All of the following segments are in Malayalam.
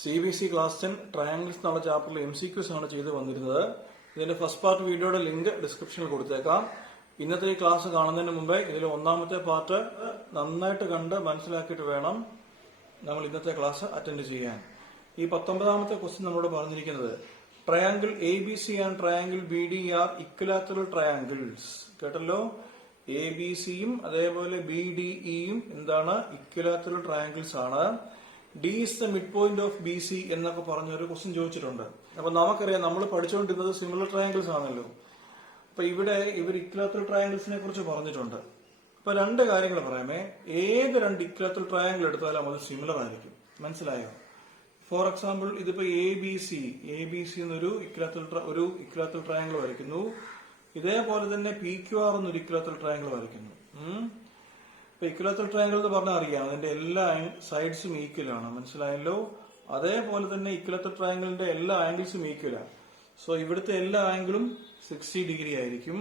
CBC ക്ലാസ് 10 ട്രയാങ്കിൾസ് എന്നുള്ള ചാപ്റ്ററിൽ MCQs ആണ് ചെയ്ത് വന്നിരുന്നത്. ഇതിന്റെ ഫസ്റ്റ് പാർട്ട് വീഡിയോയുടെ ലിങ്ക് ഡിസ്ക്രിപ്ഷനിൽ കൊടുത്തേക്കാം. ഇന്നത്തെ ഈ ക്ലാസ് കാണുന്നതിന് മുമ്പേ ഇതിൽ ഒന്നാമത്തെ പാർട്ട് നന്നായിട്ട് കണ്ട് മനസ്സിലാക്കിയിട്ട് വേണം നമ്മൾ ഇന്നത്തെ ക്ലാസ് അറ്റൻഡ് ചെയ്യാൻ. ഈ 19ാമത്തെ ക്വസ്റ്റ്യൻ നമ്മളോട് പറഞ്ഞിരിക്കുന്നത് triangle ABC and triangle BD are equilateral triangles. കേട്ടല്ലോ, ABCയും അതേപോലെ BDEയും എന്താണ്? ഇക്വലാറ്ററൽ ട്രയാങ്കിൾസ് ആണ്. D is the midpoint of BC എന്നൊക്കെ പറഞ്ഞൊരു ക്വസ്റ്റ്യൻ ചോദിച്ചിട്ടുണ്ട്. അപ്പൊ നമുക്കറിയാം, നമ്മൾ പഠിച്ചുകൊണ്ടിരുന്നത് സിമിലർ ട്രയാങ്കിൾസ് ആണല്ലോ. അപ്പൊ ഇവിടെ ഇവർ ഇക്വലാറ്ററൽ ട്രയാങ്കിൾസിനെ കുറിച്ച് പറഞ്ഞിട്ടുണ്ട്. അപ്പൊ രണ്ട് കാര്യങ്ങൾ പറയാമേ. ഏത് രണ്ട് ഇക്വലാറ്ററൽ ട്രയാങ്കിൾ എടുത്താലും അത് സിമിലർ ആയിരിക്കും. മനസ്സിലായോ? ഫോർ എക്സാമ്പിൾ, ഇതിപ്പോ ABC എന്നൊരു ഇക്വലാറ്ററൽ ട്രയാങ്കിൾ വരയ്ക്കുന്നു. ഇതേപോലെ തന്നെ PQR എന്നൊരു ഇക്വലാറ്ററൽ ട്രയാങ്കിൾ വരയ്ക്കുന്നു. ഇപ്പൊ ഇക്വലാറ്ററൽ ട്രയാങ്കിൾ എന്ന് പറഞ്ഞാൽ അറിയാം, അതിന്റെ എല്ലാ സൈഡ്സും ഈക്വൽ ആണ്. മനസ്സിലായല്ലോ? അതേപോലെ തന്നെ ഇക്വലാറ്ററൽ ട്രയാങ്കിളിന്റെ എല്ലാ ആംഗിൾസും ഈക്വൽ ആണ്. സോ ഇവിടുത്തെ എല്ലാ ആംഗിളും 60 ഡിഗ്രി ആയിരിക്കും.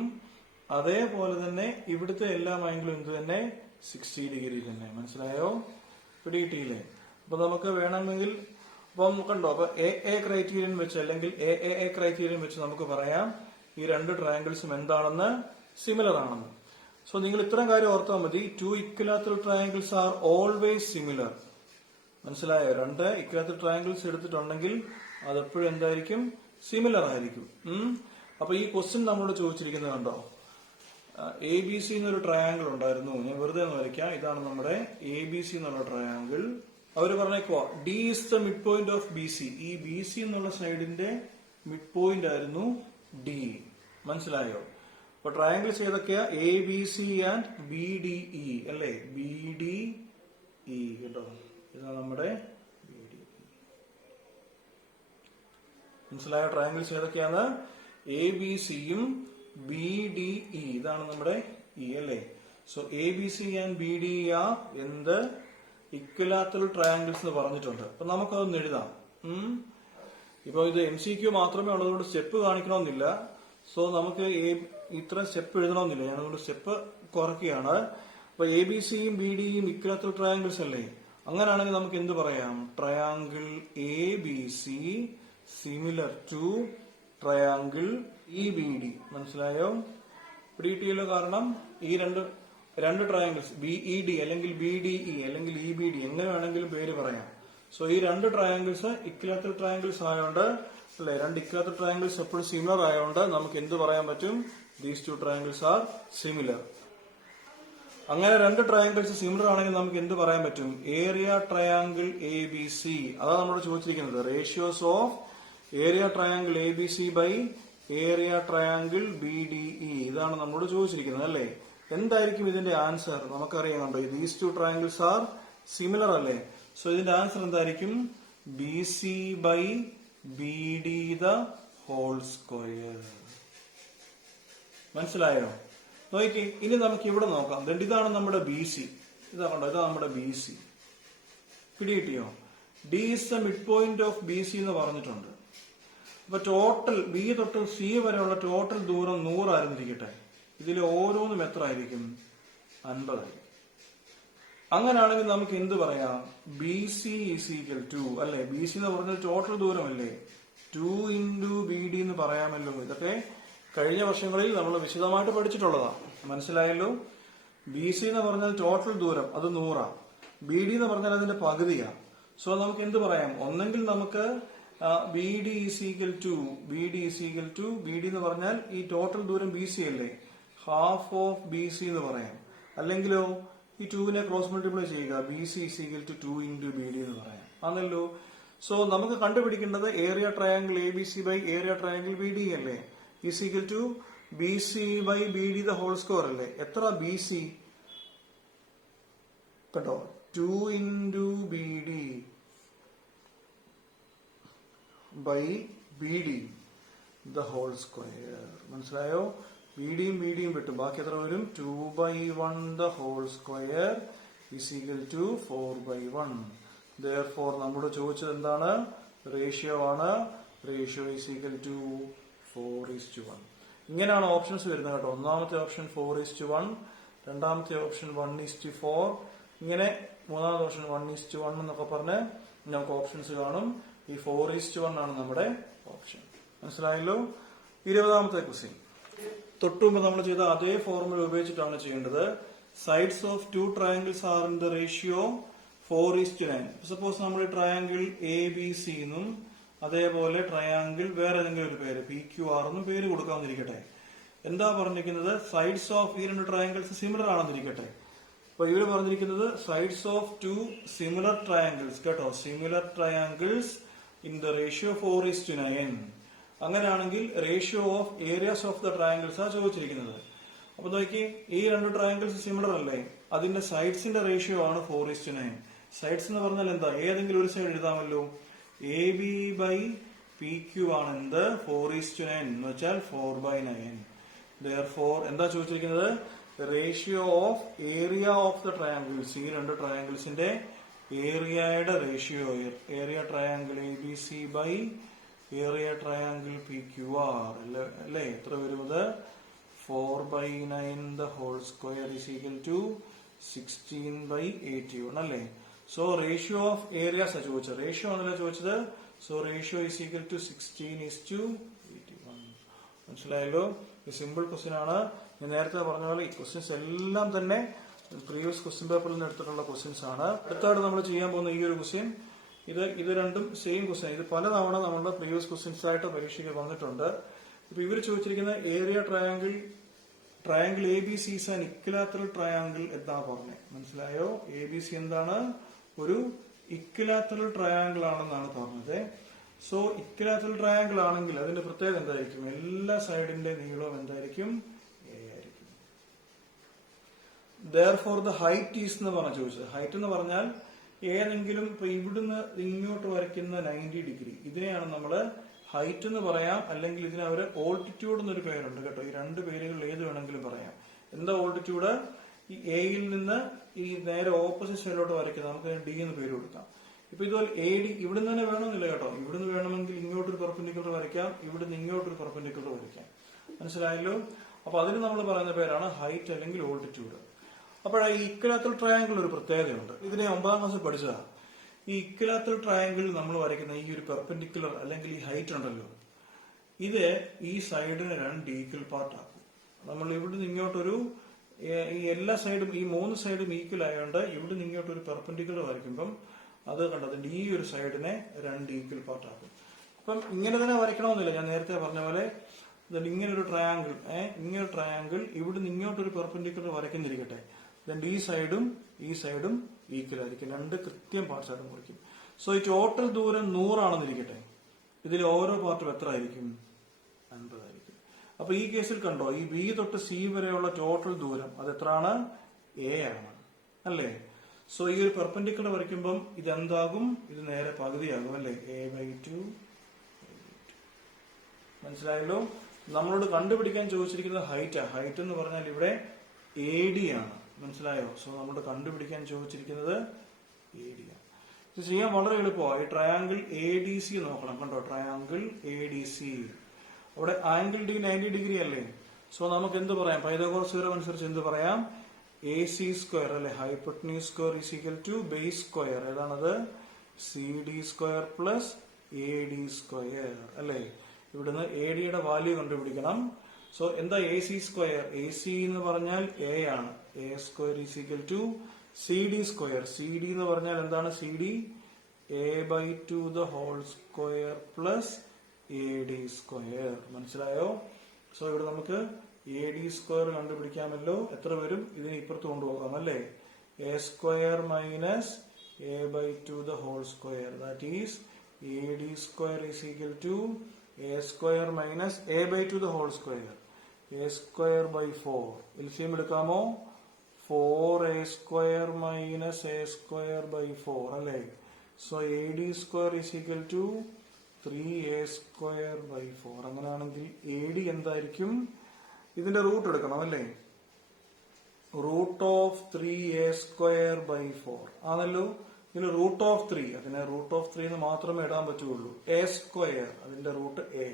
അതേപോലെ തന്നെ ഇവിടുത്തെ എല്ലാ ആംഗിളും എന്ത് തന്നെ? 60 ഡിഗ്രി തന്നെ. മനസ്സിലായോ? പിടികിട്ടിയില്ലേ? അപ്പൊ നമുക്ക് വേണമെങ്കിൽ അപ്പം കണ്ടോ, അപ്പൊ AA ക്രൈറ്റീരിയൻ വെച്ച് അല്ലെങ്കിൽ AAA ക്രൈറ്റീരിയൻ വെച്ച് നമുക്ക് പറയാം ഈ രണ്ട് ട്രയാങ്കിൾസും എന്താണെന്ന്? സിമിലർ ആണെന്ന്. സോ നിങ്ങൾ ഇത്രയും കാര്യം ഓർത്താൽ മതി. Two equilateral triangles are always similar. മനസ്സിലായോ? രണ്ട് ഇക്വലാറ്ററൽ ട്രയാങ്കിൾസ് എടുത്തിട്ടുണ്ടെങ്കിൽ അതെപ്പോഴും എന്തായിരിക്കും? സിമിലർ ആയിരിക്കും. അപ്പൊ ഈ ക്വസ്റ്റ്യൻ നമ്മളോട് ചോദിച്ചിരിക്കുന്നത് കണ്ടോ, ABC എന്നൊരു ട്രയാങ്കിൾ ഉണ്ടായിരുന്നു. ഞാൻ വെറുതെ ഒന്ന് വരയ്ക്കാം. ഇതാണ് നമ്മുടെ ABC എന്നുള്ള ട്രയാങ്കിൾ. അവര് പറഞ്ഞേക്കോ D is the midpoint of BC. ഈ BC എന്നുള്ള സൈഡിന്റെ മിഡ് പോയിന്റ് ആയിരുന്നു D. മനസ്സിലായോ? അപ്പൊ ട്രയാങ്കിൾസ് ഏതൊക്കെയാ? ABC ആൻഡ് BDE അല്ലേ? BDE കേട്ടോ, ഇതാണ് നമ്മുടെ BDE. മനസ്സിലായോ? ട്രയാങ്കിൾസ് ഏതൊക്കെയാണ്? ABCയും BDE, ഇതാണ് നമ്മുടെ E അല്ലേ? So ABC and BDE are എന്ത്? ഇക്വലാറ്ററൽ ട്രയാങ്കിൾസ് എന്ന് പറഞ്ഞിട്ടുണ്ട്. അപ്പൊ നമുക്കതൊന്ന് എഴുതാം. ഇപ്പൊ ഇത് MCQ മാത്രമേ ഉള്ളതുകൊണ്ട് സ്റ്റെപ്പ് കാണിക്കണമെന്നില്ല. സോ നമുക്ക് ഇത്ര സ്റ്റെപ്പ് എഴുതണമെന്നില്ല. ഞാൻ അതുകൊണ്ട് സ്റ്റെപ്പ് കുറയ്ക്കുകയാണ്. അപ്പൊ ABCയും BDEയും ഇക്വലാറ്ററൽ ട്രയാങ്കിൾസ് അല്ലേ? അങ്ങനെയാണെങ്കിൽ നമുക്ക് എന്ത് പറയാം? Triangle ABC similar to triangle EBD. മനസ്സിലായോ? പിടികിട്ടിയല്ലോ? കാരണം ഈ രണ്ട് ട്രയാങ്കിൾസ് BED അല്ലെങ്കിൽ BDE അല്ലെങ്കിൽ EBD എങ്ങനെ വേണമെങ്കിലും പേര് പറയാം. സോ ഈ രണ്ട് ട്രയാങ്കിൾസ് ഇക്വലാറ്ററൽ ട്രയാങ്കിൾസ് ആയതുകൊണ്ട് അല്ലെ, രണ്ട് ഇക്വലാറ്ററൽ ട്രയാങ്കിൾസ് എപ്പോഴും സിമിലർ ആയതുകൊണ്ട് നമുക്ക് എന്ത് പറയാൻ പറ്റും? These two triangles are similar. അങ്ങനെ രണ്ട് ട്രയാങ്കിൾസ് സിമിലർ ആണെങ്കിൽ നമുക്ക് എന്ത് പറയാൻ പറ്റും? Area triangle ABC. അതാണ് നമ്മൾ ചോദിച്ചിരിക്കുന്നത്. Ratios of area triangle ABC by area triangle BDE. ഇതാണ് നമ്മളോട് ചോദിച്ചിരിക്കുന്നത് അല്ലേ? എന്തായിരിക്കും ഇതിന്റെ ആൻസർ? നമുക്കറിയാം കണ്ടോ, these two triangles are similar അല്ലേ? സോ ഇതിന്റെ ആൻസർ എന്തായിരിക്കും? BC by BD the whole square. മനസ്സിലായോ? നോക്കി, ഇനി നമുക്ക് ഇവിടെ നോക്കാം. ഇതാണ് നമ്മുടെ BC. ഇതാ കണ്ടോ, ഇതാണ് നമ്മുടെ BC. പിടികിട്ടിയോ? D is the midpoint of BC എന്ന് പറഞ്ഞിട്ടുണ്ട്. അപ്പൊ ടോട്ടൽ B തൊട്ട് C വരെയുള്ള ടോട്ടൽ ദൂരം 100 ആയിരുന്നിരിക്കട്ടെ. ഇതിൽ ഓരോന്നും എത്ര ആയിരിക്കും? 50 ആയിരിക്കും. അങ്ങനെയാണെങ്കിൽ നമുക്ക് എന്ത് പറയാം? BC ഈസ് ഈക്വൽ ടു അല്ലെ, BC എന്ന് പറഞ്ഞാൽ ടോട്ടൽ ദൂരമല്ലേ, 2 into BD എന്ന് പറയാമല്ലോ. ഇതൊക്കെ കഴിഞ്ഞ വർഷങ്ങളിൽ നമ്മൾ വിശദമായിട്ട് പഠിച്ചിട്ടുള്ളതാണ്. മനസ്സിലായല്ലോ? BC എന്ന് പറഞ്ഞാൽ ടോട്ടൽ ദൂരം, അത് 100. BD എന്ന് പറഞ്ഞാൽ അതിന്റെ പകുതിയാണ്. സോ നമുക്ക് എന്ത് പറയാം? ഒന്നെങ്കിൽ നമുക്ക് BD is equal to BD എന്ന് പറഞ്ഞാൽ ഈ ടോട്ടൽ ദൂരം BC അല്ലേ, ഹാഫ് ഓഫ് BC എന്ന് പറയാം. അല്ലെങ്കിലോ ഈ 2നെ ക്രോസ് മൾട്ടിപ്ലൈ ചെയ്യുക, BC is equal to 2 into BD എന്ന് പറയാം. ആണല്ലോ? സോ നമുക്ക് കണ്ടുപിടിക്കേണ്ടത് area triangle ABC by area triangle BD അല്ലേ, is equal to BC by BD the whole square അല്ലേ. എത്ര BC? കേട്ടോ, 2 into BD by BD the whole square. മനസ്സിലായോ? BDയും BDയും വിട്ടു, ബാക്കി എത്ര വരും? 2/1 the whole square is equal to 4/1. Therefore നമ്മുടെ ചോദിച്ചത് എന്താണ്? റേഷ്യോ ആണ്. Ratio is equal to 4:1. ഇങ്ങനെയാണ് ഓപ്ഷൻസ് വരുന്നത് കേട്ടോ. ഒന്നാമത്തെ ഓപ്ഷൻ 4:1, രണ്ടാമത്തെ ഓപ്ഷൻ 1:4, ഇങ്ങനെ മൂന്നാമത്തെ ഓപ്ഷൻ 1:1 എന്നൊക്കെ പറഞ്ഞ് നമുക്ക് ഓപ്ഷൻസ് കാണും. ഈ 4:1 ആണ് നമ്മുടെ ഓപ്ഷൻ. മനസ്സിലായല്ലോ? 20ാമത്തെ ക്വസ്റ്റ്യൻ. തൊട്ടുമുമ്പ് നമ്മൾ ചെയ്ത അതേ ഫോർമുല ഉപയോഗിച്ചിട്ടാണ് ചെയ്യേണ്ടത്. Sides of 2 triangles are in the ratio 4:9. Suppose നമ്മൾ ട്രയാങ്കിൾ ABC എന്നും അതേപോലെ ട്രയാങ്കിൾ വേറെ ഏതെങ്കിലും ഒരു പേര് PQR എന്നും പേര് കൊടുക്കാമെന്നിരിക്കട്ടെ. എന്താ പറഞ്ഞിരിക്കുന്നത്? സൈഡ്സ് ഓഫ് ഈ 2 ട്രയാങ്കിൾസ് സിമിലർ ആണെന്നിരിക്കട്ടെ. അപ്പൊ ഇവര് പറഞ്ഞിരിക്കുന്നത് സൈഡ്സ് ഓഫ് 2 സിമിലർ ട്രയാങ്കിൾസ്, കേട്ടോ, similar triangles in the ratio 4:9. അങ്ങനെയാണെങ്കിൽ ratio of areas of the triangles ആ ചോദിച്ചിരിക്കുന്നത്. അപ്പൊ നോക്കി, ഈ 2 ട്രയാങ്കിൾസ് സിമിലർ അല്ലേ, അതിന്റെ സൈഡ്സിന്റെ റേഷ്യോ ആണ് 4:9. സൈഡ്സ് എന്ന് പറഞ്ഞാൽ എന്താ? ഏതെങ്കിലും ഒരു സൈഡ് എഴുതാമല്ലോ. AB ബൈ PQ ആണ് എന്ത്? 4:9 എന്ന് വെച്ചാൽ 4/9. Therefore എന്താ ചോദിച്ചിരിക്കുന്നത്? Ratio of area of the triangles, ഈ 2 ട്രയാങ്കിൾസിന്റെ ഏരിയയുടെ ratio, area triangle ABC by area triangle PQR അല്ലേ? എത്ര വരും? അത് 4/9 the whole square is equal to 16/81 അല്ലേ? സോ റേഷ്യോ ഓഫ് ഏരിയാസ് ചോദിച്ചത്, റേഷ്യോ ആണല്ലോ ചോദിച്ചത്. So ratio is equal to 16:81. മനസ്സിലായല്ലോ? സിമ്പിൾ ക്വസ്റ്റ്യൻ ആണ്. ഞാൻ നേരത്തെ പറഞ്ഞ പോലെ ഈ ക്വസ്റ്റ്യൻസ് എല്ലാം തന്നെ പ്രീവിയസ് ക്വസ്റ്റ്യൻ പേപ്പറിൽ നിന്ന് എടുത്തിട്ടുള്ള ക്വസ്റ്റ്യൻസ് ആണ്. അടുത്തായിട്ട് നമ്മൾ ചെയ്യാൻ പോകുന്ന ഈ ഒരു ക്വസ്റ്റ്യൻ, ഇത് രണ്ടും സെയിം ക്വസ്റ്റ്യൻ. ഇത് പലതവണ നമ്മളുടെ പ്രീവിയസ് ക്വസ്റ്റ്യൻസ് ആയിട്ട് പരീക്ഷയ്ക്ക് വന്നിട്ടുണ്ട്. ഇപ്പൊ ഇവർ ചോദിച്ചിരിക്കുന്ന area triangle ABC is an equilateral triangle എന്നാ പറഞ്ഞത്. മനസ്സിലായോ? ABC എന്താണ്? ഒരു ഇക്വിലാറ്ററൽ ട്രയാങ്കിൾ ആണെന്നാണ് പറഞ്ഞത്. സോ ഇക്വിലാറ്ററൽ ട്രയാങ്കിൾ ആണെങ്കിൽ അതിന്റെ പ്രത്യേകത എന്തായിരിക്കും? എല്ലാ സൈഡിന്റെ നീളവും എന്തായിരിക്കും? A ആയിരിക്കും. Therefore the height is എന്ന് പറഞ്ഞ ചോദിച്ചത്. ഹൈറ്റ് എന്ന് പറഞ്ഞാൽ ഏതെങ്കിലും ഇപ്പൊ ഇവിടുന്ന് ഇങ്ങോട്ട് വരയ്ക്കുന്ന 90 ഡിഗ്രി, ഇതിനെയാണ് നമ്മള് ഹൈറ്റ് എന്ന് പറയാം. അല്ലെങ്കിൽ ഇതിന് അവര് ഓൾട്ടിറ്റ്യൂഡ് എന്നൊരു പേരുണ്ട്, കേട്ടോ. ഈ 2 പേരുകൾ ഏത് വേണമെങ്കിലും പറയാം. എന്താ ഓൾട്ടിറ്റ്യൂഡ്? ഈ എയിൽ നിന്ന് ഈ നേരെ ഓപ്പോസിറ്റ് സൈഡിലോട്ട് വരയ്ക്കുന്നത് നമുക്ക് D എന്ന് പേര് കൊടുക്കാം. ഇപ്പൊ ഇതുപോലെ AD ഇവിടുന്ന് തന്നെ വേണമെന്നില്ല, കേട്ടോ. ഇവിടുന്ന് വേണമെങ്കിൽ ഇങ്ങോട്ടൊരു പെർപെൻഡിക്കുലർ വരയ്ക്കാം, ഇവിടുന്ന് ഇങ്ങോട്ടൊരു പെർപെൻഡിക്കുലർ വരയ്ക്കാം. മനസ്സിലായല്ലോ? അപ്പൊ അതിന് നമ്മൾ പറയുന്ന പേരാണ് ഹൈറ്റ് അല്ലെങ്കിൽ ഓൾട്ടിറ്റ്യൂഡ്. അപ്പോഴാ ഈ ഇക്വിലാറ്ററൽ ട്രയാങ്കിൾ ഒരു പ്രത്യേകതയുണ്ട്. ഇതിനെ 9ാം ക്ലാസ്സിൽ പഠിച്ചതാ. ഈ ഇക്വിലാറ്ററൽ ട്രയാങ്കിൾ നമ്മൾ വരയ്ക്കുന്ന ഈ ഒരു പെർപെൻഡിക്കുലർ അല്ലെങ്കിൽ ഈ ഹൈറ്റ് ഉണ്ടല്ലോ, ഇത് ഈ സൈഡിന് 2 ഈക്വൽ പാർട്ട് ആക്കും. നമ്മൾ ഇവിടുന്ന് ഇങ്ങോട്ടൊരു ഈ എല്ലാ സൈഡും ഈ 3 സൈഡും ഈക്വൽ ആയതുകൊണ്ട് ഇവിടുന്ന് ഇങ്ങോട്ടൊരു പെർപെൻഡിക്കുലർ വരയ്ക്കുമ്പം അത് കണ്ടതിന്റെ ഈ ഒരു സൈഡിനെ 2 ഈക്വൽ പാർട്ട് ആക്കും. അപ്പം ഇങ്ങനെ തന്നെ വരയ്ക്കണമെന്നില്ല. ഞാൻ നേരത്തെ പറഞ്ഞ പോലെ ഇങ്ങനെ ഒരു ട്രയാങ്കിൾ, ഇങ്ങനെ ട്രയാങ്കിൾ ഇവിടുന്ന് ഇങ്ങോട്ടൊരു പെർപെൻഡിക്കുലർ വരയ്ക്കുന്നിരിക്കട്ടെ. ഈ സൈഡും ഈക്വൽ ആയിരിക്കും. 2 കൃത്യം പാർട്സ് ആയിട്ട് മുറിക്കും. സോ ഈ ടോട്ടൽ ദൂരം 100 ആണെന്നിരിക്കട്ടെ. ഇതിൽ ഓരോ പാർട്ടും എത്ര ആയിരിക്കും? 50 ആയിരിക്കും. അപ്പൊ ഈ കേസിൽ കണ്ടോ, ഈ B തൊട്ട് C വരെയുള്ള ടോട്ടൽ ദൂരം അത് എത്രയാണ്? A ആണ്, അല്ലേ? സോ ഈ ഒരു പെർപെൻഡിക്കുലർ വരയ്ക്കുമ്പം ഇതെന്താകും? ഇത് നേരെ പകുതിയാകും, അല്ലേ? A/2. മനസ്സിലായല്ലോ? നമ്മളോട് കണ്ടുപിടിക്കാൻ ചോദിച്ചിരിക്കുന്നത് ഹൈറ്റ്. ഹൈറ്റ് എന്ന് പറഞ്ഞാൽ ഇവിടെ AD ആണ്. മനസ്സിലായോ? സോ നമ്മൾ കണ്ടുപിടിക്കാൻ ചോദിച്ചിരിക്കുന്നത് AD ആണ്. ഇത് ചെയ്യാൻ വളരെ എളുപ്പമാണ്. ഈ ട്രയാങ്കിൾ ADC നോക്കണം, കണ്ടോ? ട്രയാങ്കിൾ ADC, അവിടെ ആംഗിൾ D 90 ഡിഗ്രി അല്ലേ? സോ നമുക്ക് എന്ത് പറയാം? പൈതഗോറസ് തിയറം അനുസരിച്ച് എന്ത് പറയാം? AC സ്ക്വയർ അല്ലെ, hypotenuse square is equal to base square. ഏതാണത്? CD square plus AD square അല്ലേ? ഇവിടുന്ന് AD യുടെ വാല്യൂ കണ്ടുപിടിക്കണം. സോ എന്താ AC സ്ക്വയർ? AC എന്ന് പറഞ്ഞാൽ A ആണ്. A square is equal to CD square. CD എന്ന് പറഞ്ഞാൽ എന്താണ്? CD A/2 the whole square plus AD square. മനസ്സിലായോ? സോ ഇവിടെ നമുക്ക് AD സ്ക്വയർ കണ്ടുപിടിക്കാമല്ലോ. എത്ര വരും? ഇതിന് ഇപ്പുറത്ത് കൊണ്ടുപോകാം, അല്ലേ? A square minus A/2 the whole square, that is AD square is equal to A square minus A/2 the whole square. A square by 4. LCM എടുക്കാമോ? 4A square minus A square by 4 അല്ലേ? So AD square is equal to 3A square by 4. അങ്ങനെയാണെങ്കിൽ AD എന്തായിരിക്കും? ഇതിന്റെ റൂട്ട് എടുക്കണം, അല്ലേ? Root of 3A square by 4 ആണല്ലോ. ഇതിന് റൂട്ട് ഓഫ് 3, അതിനെ റൂട്ട് ഓഫ് 3 എന്ന് മാത്രമേ ഇടാൻ പറ്റുള്ളൂ. A സ്ക്വയർ, അതിന്റെ റൂട്ട് A.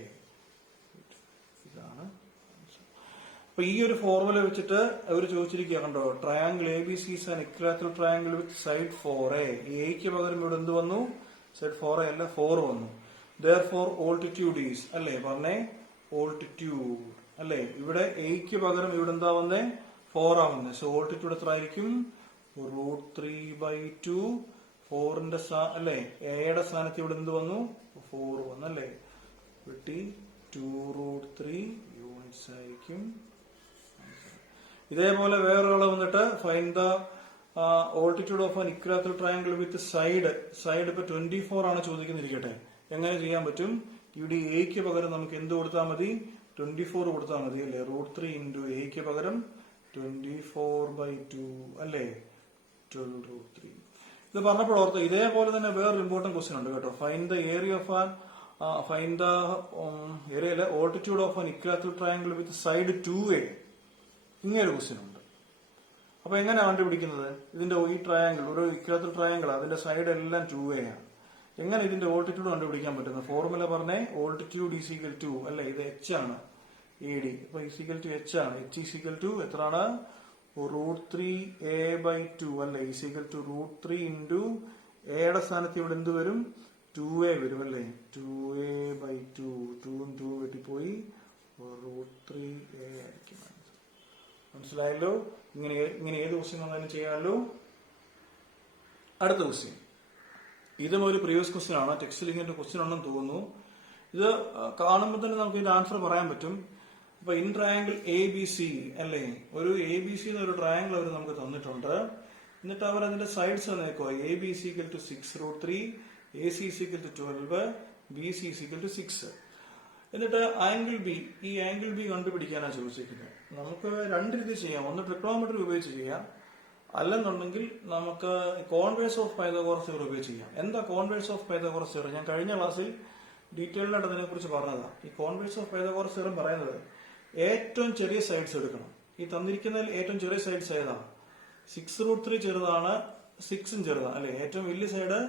ഇതാണ്. അപ്പൊ ഈ ഒരു ഫോർമുല വെച്ചിട്ട് അവർ ചോദിച്ചിരിക്കുക, കണ്ടോ? Triangle ABC is an equilateral triangle with side 4A. ഈ Aക്ക് പകരം ഇവിടെ എന്ത് വന്നു? സൈഡ് 4a അല്ല 4 വന്നു. therefore altitude is അല്ലേ പറഞ്ഞേ altitude അല്ലേ. ഇവിടെ എയ്ക്ക് പകരം ഇവിടെ എന്താ വന്നേ 4 ആ വന്നേ. സോ ഓൾട്ടിറ്റ്യൂഡ് എത്ര ആയിരിക്കും √3/2. 4ന്റെ അല്ലേ എയുടെ സ്ഥാനത്ത് ഇവിടെ എന്ത് വന്നു 4 വന്നല്ലേ. വെട്ടി 2√3 യൂണിറ്റ്സ് ആയിരിക്കും. ഇതേപോലെ വേറൊരാള് വന്നിട്ട് find the altitude of an equilateral triangle with side ഇപ്പൊ 24 ആണ് ചോദിക്കുന്നിരിക്കട്ടെ. എങ്ങനെ ചെയ്യാൻ പറ്റും? ഇവിടെ എയ്ക്ക് പകരം നമുക്ക് എന്ത് കൊടുത്താൽ മതി 24 കൊടുത്താൽ മതി അല്ലേ. √3 ഇൻറ്റു എയ്ക്ക് പകരം 24/2 അല്ലേ 12√3. ഇത് പറഞ്ഞപ്പോൾ ഓർത്ത് ഇതേപോലെ തന്നെ വേറൊരു ഇമ്പോർട്ടന്റ് ക്വസ്റ്റ്യൻ ഉണ്ട് കേട്ടോ. Find the area of an ഏരിയയിലെ altitude of an equilateral triangle with side 2a. ഇങ്ങനെ ഒരു ക്വസ്റ്റ്യൻ ഉണ്ട്. അപ്പൊ എങ്ങനെ കണ്ടുപിടിക്കുന്നത്? ഇതിന്റെ ഈ ട്രയാങ്കിൾ ഒരു ഇക്വിലാറ്ററൽ ട്രയാങ്കിൾ അതിന്റെ സൈഡ് എല്ലാം 2a ആണ്. എങ്ങനെ ഇതിന്റെ ഓൾട്ടിറ്റ്യൂഡ് കണ്ടുപിടിക്കാൻ പറ്റുന്നത്? ഫോർമുല പറഞ്ഞേ ഓൾട്ടിറ്റ്യൂഡ് ഈസ് ഈക്വൽ ടു അല്ലെ ഇത് h ആണ് AD. അപ്പൊ ഈസ് ഈക്വൽ ടു h ആണ്. h ഈസ് ഈക്വൽ ടു എത്രയാണ് √3a/2 അല്ലെ. ഈസ് ഈക്വൽ ടു √3 ഇൻറ്റു എയുടെ സ്ഥാനത്ത് ഇവിടെ എന്ത് വരും 2a വരും അല്ലേ. 2a/2 2 2 വെട്ടിപ്പോയി √3a ആയിരിക്കും. മനസ്സിലായല്ലോ? ഇങ്ങനെ ഏത് ക്വസ്റ്റ്യൻ വന്നാലും ചെയ്യാമല്ലോ. അടുത്ത ക്വസ്റ്റ്യൻ ഇതും ഒരു പ്രീവിയസ് ക്വസ്റ്റ്യൻ ആണ്. ടെക്സ്റ്റിൽ ഇങ്ങനെ ക്വസ്റ്റ്യൻ ഉണ്ടെന്ന് തോന്നുന്നു. ഇത് കാണുമ്പോൾ തന്നെ നമുക്ക് ഇതിന്റെ ആൻസർ പറയാൻ പറ്റും. അപ്പൊ ഇൻ ട്രയാങ്കിൾ ABC അല്ലേ ഒരു ABC എന്നൊരു ട്രയാങ്കിൾ അവർ നമുക്ക് തന്നിട്ടുണ്ട്. എന്നിട്ട് അവർ അതിന്റെ സൈഡ്സ് തന്നേക്കോ ABC = 6√3, AC = 12, BC = 6. എന്നിട്ട് ആംഗിൾ ബി ഈ ആംഗിൾ ബി കണ്ടുപിടിക്കാനാണ് ചോദിച്ചിരിക്കുന്നത്. നമുക്ക് രണ്ട് രീതി ചെയ്യാം. ഒന്ന് ട്രിഗ്നോമെട്രി ഉപയോഗിച്ച് ചെയ്യാം, അല്ലെന്നുണ്ടെങ്കിൽ നമുക്ക് കോൺവേഴ്സ് ഓഫ് പൈതഗോറസ് തിയറം ഉപയോഗിച്ച് ചെയ്യാം. എന്താ കോൺവേഴ്സ് ഓഫ് പൈതഗോറസ് തിയറം? ഞാൻ കഴിഞ്ഞ ക്ലാസ്സിൽ ഡീറ്റെയിൽഡായിട്ട് അതിനെ കുറിച്ച് പറഞ്ഞതാണ്. ഈ കോൺവേഴ്സ് ഓഫ് പൈതഗോറസ് തിയറം പറയുന്നത് ഏറ്റവും ചെറിയ സൈഡ്സ് എടുക്കണം. ഈ തന്നിരിക്കുന്നതിൽ ഏറ്റവും ചെറിയ സൈഡ്സ് ഏതാണ്? 6√3 ചെറുതാണ്, 6ഉം ചെറുതാണ് അല്ലെ. ഏറ്റവും വലിയ സൈഡ്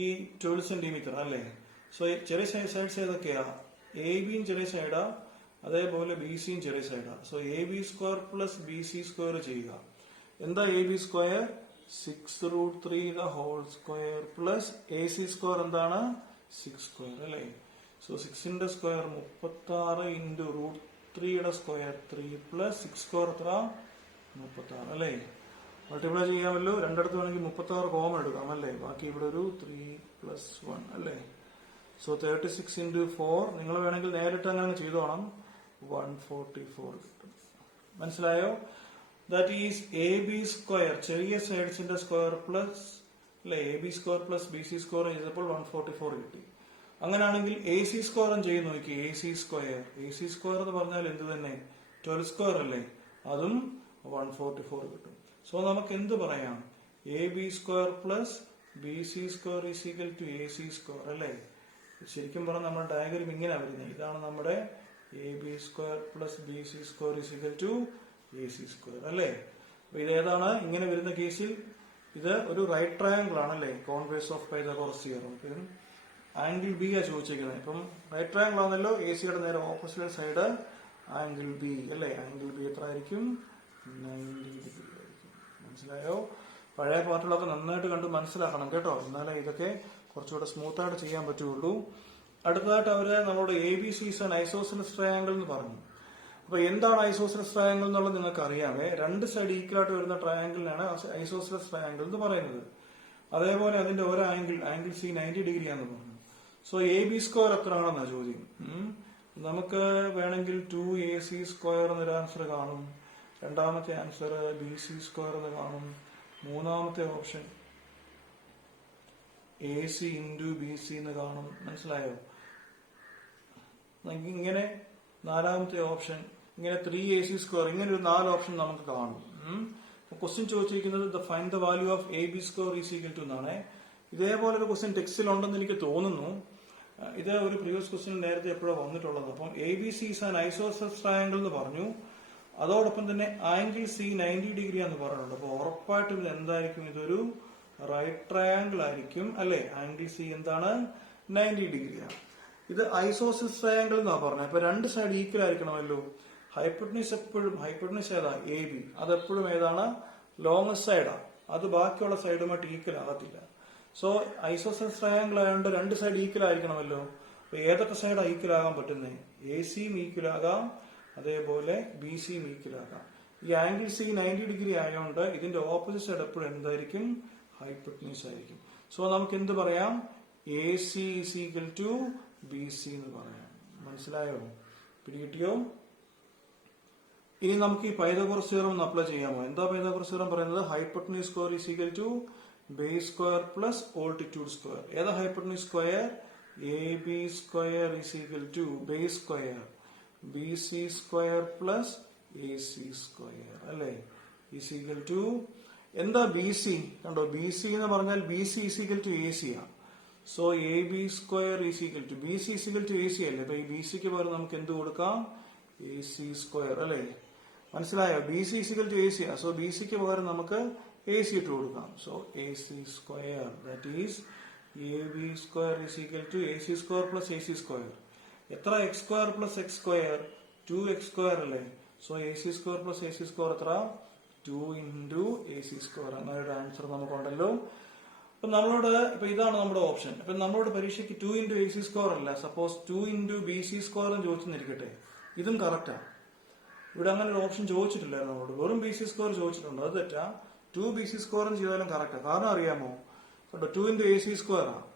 ഈ 12 സെന്റിമീറ്റർ അല്ലേ. സോ ചെറിയ സൈഡ്സ് ഏതൊക്കെയാ? AB ചെറിയ സൈഡാ, അതേപോലെ BC ചെറിയ സൈഡാ. സോ AB² + BC² ചെയ്യുക. എന്താ AB²? 6√3² + AC² എന്താണ് 6² അല്ലേ. സോ 6ന്റെ സ്ക്വയർ 36 ഇൻറ്റു √3യുടെ സ്ക്വയർ 3 + 6² എത്ര 36 അല്ലേ. മൾട്ടിപ്ലൈ ചെയ്യാമല്ലോ. രണ്ടിടത്ത് വേണമെങ്കിൽ 36 കോമൺ എടുക്കാം അല്ലേ. ബാക്കി ഇവിടെ ഒരു 3 + 1 അല്ലേ. സോ 36 ഇൻറ്റു 4 നിങ്ങൾ വേണമെങ്കിൽ നേരിട്ട് അങ്ങനെ ചെയ്തോണം. 144 കിട്ടും. മനസ്സിലായോ? ദാറ്റ് ഈസ് AB² ചെറിയ സൈഡ്സിന്റെ സ്ക്വയർ പ്ലസ് അല്ലെ AB² + BC² ചെയ്തപ്പോൾ 144 കിട്ടി. അങ്ങനെയാണെങ്കിൽ AC² ചെയ്ത് നോക്കി. AC² എന്ന് പറഞ്ഞാൽ എന്ത് തന്നെ 12² അല്ലേ. അതും 144 കിട്ടും. സോ നമുക്ക് എന്ത് പറയാം? AB² + BC² = AC² അല്ലേ. ശരിക്കും പറഞ്ഞാൽ നമ്മുടെ ഡയഗ്രം ഇങ്ങനെ വരുന്നത്. ഇതാണ് നമ്മുടെ AB² + BC² = AC² അല്ലേ. അപ്പൊ ഇതേതാണ് ഇങ്ങനെ വരുന്ന കേസിൽ ഇത് ഒരു റൈറ്റ് ട്രയാങ്കിൾ ആണല്ലേ. Converse of Pythagoras theorem. Angle B ആ ചോദിച്ചിരിക്കുന്നത്. ഇപ്പം റൈറ്റ് ട്രയാങ്കിൾ ആണല്ലോ. AC യുടെ നേരെ ഓപ്പോസിറ്റ് സൈഡ് ആംഗിൾ ബി അല്ലേ. ആംഗിൾ ബി എത്ര ആയിരിക്കും? 90 ഡിഗ്രി ആയിരിക്കും. മനസ്സിലായോ? പഴയ പാർട്ടുകളൊക്കെ നന്നായിട്ട് കണ്ട് മനസ്സിലാക്കണം കേട്ടോ. എന്നാലേ ഇതൊക്കെ കുറച്ചുകൂടെ സ്മൂത്ത് ആയിട്ട് ചെയ്യാൻ പറ്റുള്ളൂ. അടുത്തതായിട്ട് അവര് നമ്മളോട് ABC is an isosceles triangle എന്ന് പറഞ്ഞു. അപ്പൊ എന്താണ് ഐസോസെലസ് ട്രയാങ്കിൾ എന്നുള്ളത് നിങ്ങൾക്ക് അറിയാമേ. രണ്ട് സൈഡ് ഈക്വൽ ആയിട്ട് വരുന്ന ട്രയാങ്കിളിനാണ് ഐസോസെലസ് ട്രയാങ്കിൾ എന്ന് പറയുന്നത്. അതേപോലെ അതിന്റെ ഒരു ആംഗിൾ C 90 ഡിഗ്രി ആണെന്ന് പറഞ്ഞു. സോ AB² എത്ര ആണെന്നാ ചോദ്യം. നമുക്ക് വേണമെങ്കിൽ 2AC² എന്നൊരു ആൻസർ കാണും. രണ്ടാമത്തെ ആൻസർ BC² എന്ന് കാണും. മൂന്നാമത്തെ ഓപ്ഷൻ AC × BC എന്ന് കാണും. മനസ്സിലായോ? ഇങ്ങനെ നാലാമത്തെ ഓപ്ഷൻ ഇങ്ങനെ 3AC². ഇങ്ങനെ ഒരു 4 ഓപ്ഷൻ നമുക്ക് കാണും. ക്വസ്റ്റ്യൻ ചോദിച്ചിരിക്കുന്നത് find the value of AB² = എന്നാണ്. ഇതേപോലെ ഒരു ക്വസ്റ്റ്യൻ ടെക്സ്റ്റിൽ ഉണ്ടെന്ന് എനിക്ക് തോന്നുന്നു. ഇത് ഒരു പ്രീവിയസ് ക്വസ്റ്റ്യൻ നേരത്തെ എപ്പോഴോ വന്നിട്ടുള്ളത്. അപ്പം ABC is an isosceles triangle എന്ന് പറഞ്ഞു. അതോടൊപ്പം തന്നെ ആംഗിൾ C 90 ഡിഗ്രി എന്ന് പറഞ്ഞിട്ടുണ്ട്. അപ്പൊ ഉറപ്പായിട്ടും ഇത് എന്തായിരിക്കും? ഇതൊരു റൈറ്റ് ട്രയാങ്കിൾ ആയിരിക്കും അല്ലെ. ആംഗിൾ C എന്താണ് 90 ഡിഗ്രിയാണ്. ഇത് ഐസോസെലസ് ട്രയാങ്കിൾ എന്നാ പറഞ്ഞത്. അപ്പൊ രണ്ട് സൈഡ് ഈക്വൽ ആയിരിക്കണമല്ലോ. ഹൈപ്പോട്ടനസ് ഏതാ AB. അതെപ്പോഴും ഏതാണ്? ലോങ്ങസ്റ്റ് സൈഡാ. അത് ബാക്കിയുള്ള സൈഡുമായിട്ട് ഈക്വൽ ആകത്തില്ല. സോ ഐസോസെൽസ് ട്രയാങ്കിൾ ആയതുകൊണ്ട് രണ്ട് സൈഡ് ഈക്വൽ ആയിരിക്കണമല്ലോ. അപ്പൊ ഏതൊക്കെ സൈഡ് ഈക്വൽ ആകാൻ പറ്റുന്നത്? എ സിയും ഈക്വൽ ആകാം, അതേപോലെ ബി സിയും ഈക്വൽ ആകാം. ഈ ആംഗിൾ സി 90 ഡിഗ്രി ആയതുകൊണ്ട് ഇതിന്റെ ഓപ്പോസിറ്റ് സൈഡ് എപ്പോഴും എന്തായിരിക്കും? ഹൈപ്പോട്ടന്യൂസ് ആയിരിക്കും. സോ നമുക്ക് എന്ത് പറയാം? A C is equal to B C എന്ന് പറയാം. മനസ്സിലായോ? പിടികിട്ടിയോ? ഇനി നമുക്ക് ഈ പൈതഗോറസ് തിയറം ഒന്ന് അപ്ലൈ ചെയ്യാമോ? എന്താ പൈതഗോറസ് തിയറം പറയുന്നത്? Hypotenuse square is equal to base square plus altitude square. ഏതാ hypotenuse square? A B square is equal to base square B C square plus A C square അല്ലേ? ഈസ് ഈക്വൽ ടു എന്താ ബി സി? കണ്ടോ, ബി സി എന്ന് പറഞ്ഞാൽ B C is equal to A C ആണ്. So A B square is equal to B C is equal to A C അല്ലേ? അപ്പൊ ഈ ബി സിക്ക് പകരം നമുക്ക് എന്ത് കൊടുക്കാം? എ സി സ്ക്വയർ അല്ലേ? മനസ്സിലായോ? B C is equal to A C. So B സിക്ക് പകരം നമുക്ക് എ സി ഇട്ട് കൊടുക്കാം. So A C square that is A B square is equal to A C square plus A C square. എത്ര? X square plus x square 2x square അല്ലേ? So A C square plus A C square എത്ര? 2 ഇൻറ്റു എ സി സ്ക്വയർ. അങ്ങനെ ഒരു ആൻസർ നമുക്കുണ്ടല്ലോ. അപ്പൊ നമ്മളോട് ഇപ്പൊ ഇതാണ് നമ്മുടെ ഓപ്ഷൻ. അപ്പൊ നമ്മളോട് പരീക്ഷയ്ക്ക് 2 ഇൻറ്റു എ സി സ്ക്വയർ അല്ല, suppose 2 into B C square എന്ന് ചോദിച്ചെന്നിരിക്കട്ടെ. ഇതും കറക്റ്റാണ്. ഇവിടെ അങ്ങനെ ഒരു ഓപ്ഷൻ ചോദിച്ചിട്ടില്ലായിരുന്നു നമ്മളോട്. വെറും ബി സി സ്ക്വയർ ചോദിച്ചിട്ടുണ്ട്. അത് തെറ്റാ. 2 ബി സി സ്ക്വയറും ചെയ്താലും കറക്റ്റാണ്. കാരണം അറിയാമോ? 2 ഇൻറ്റു എ സി സ്ക്വയർ ആണ്.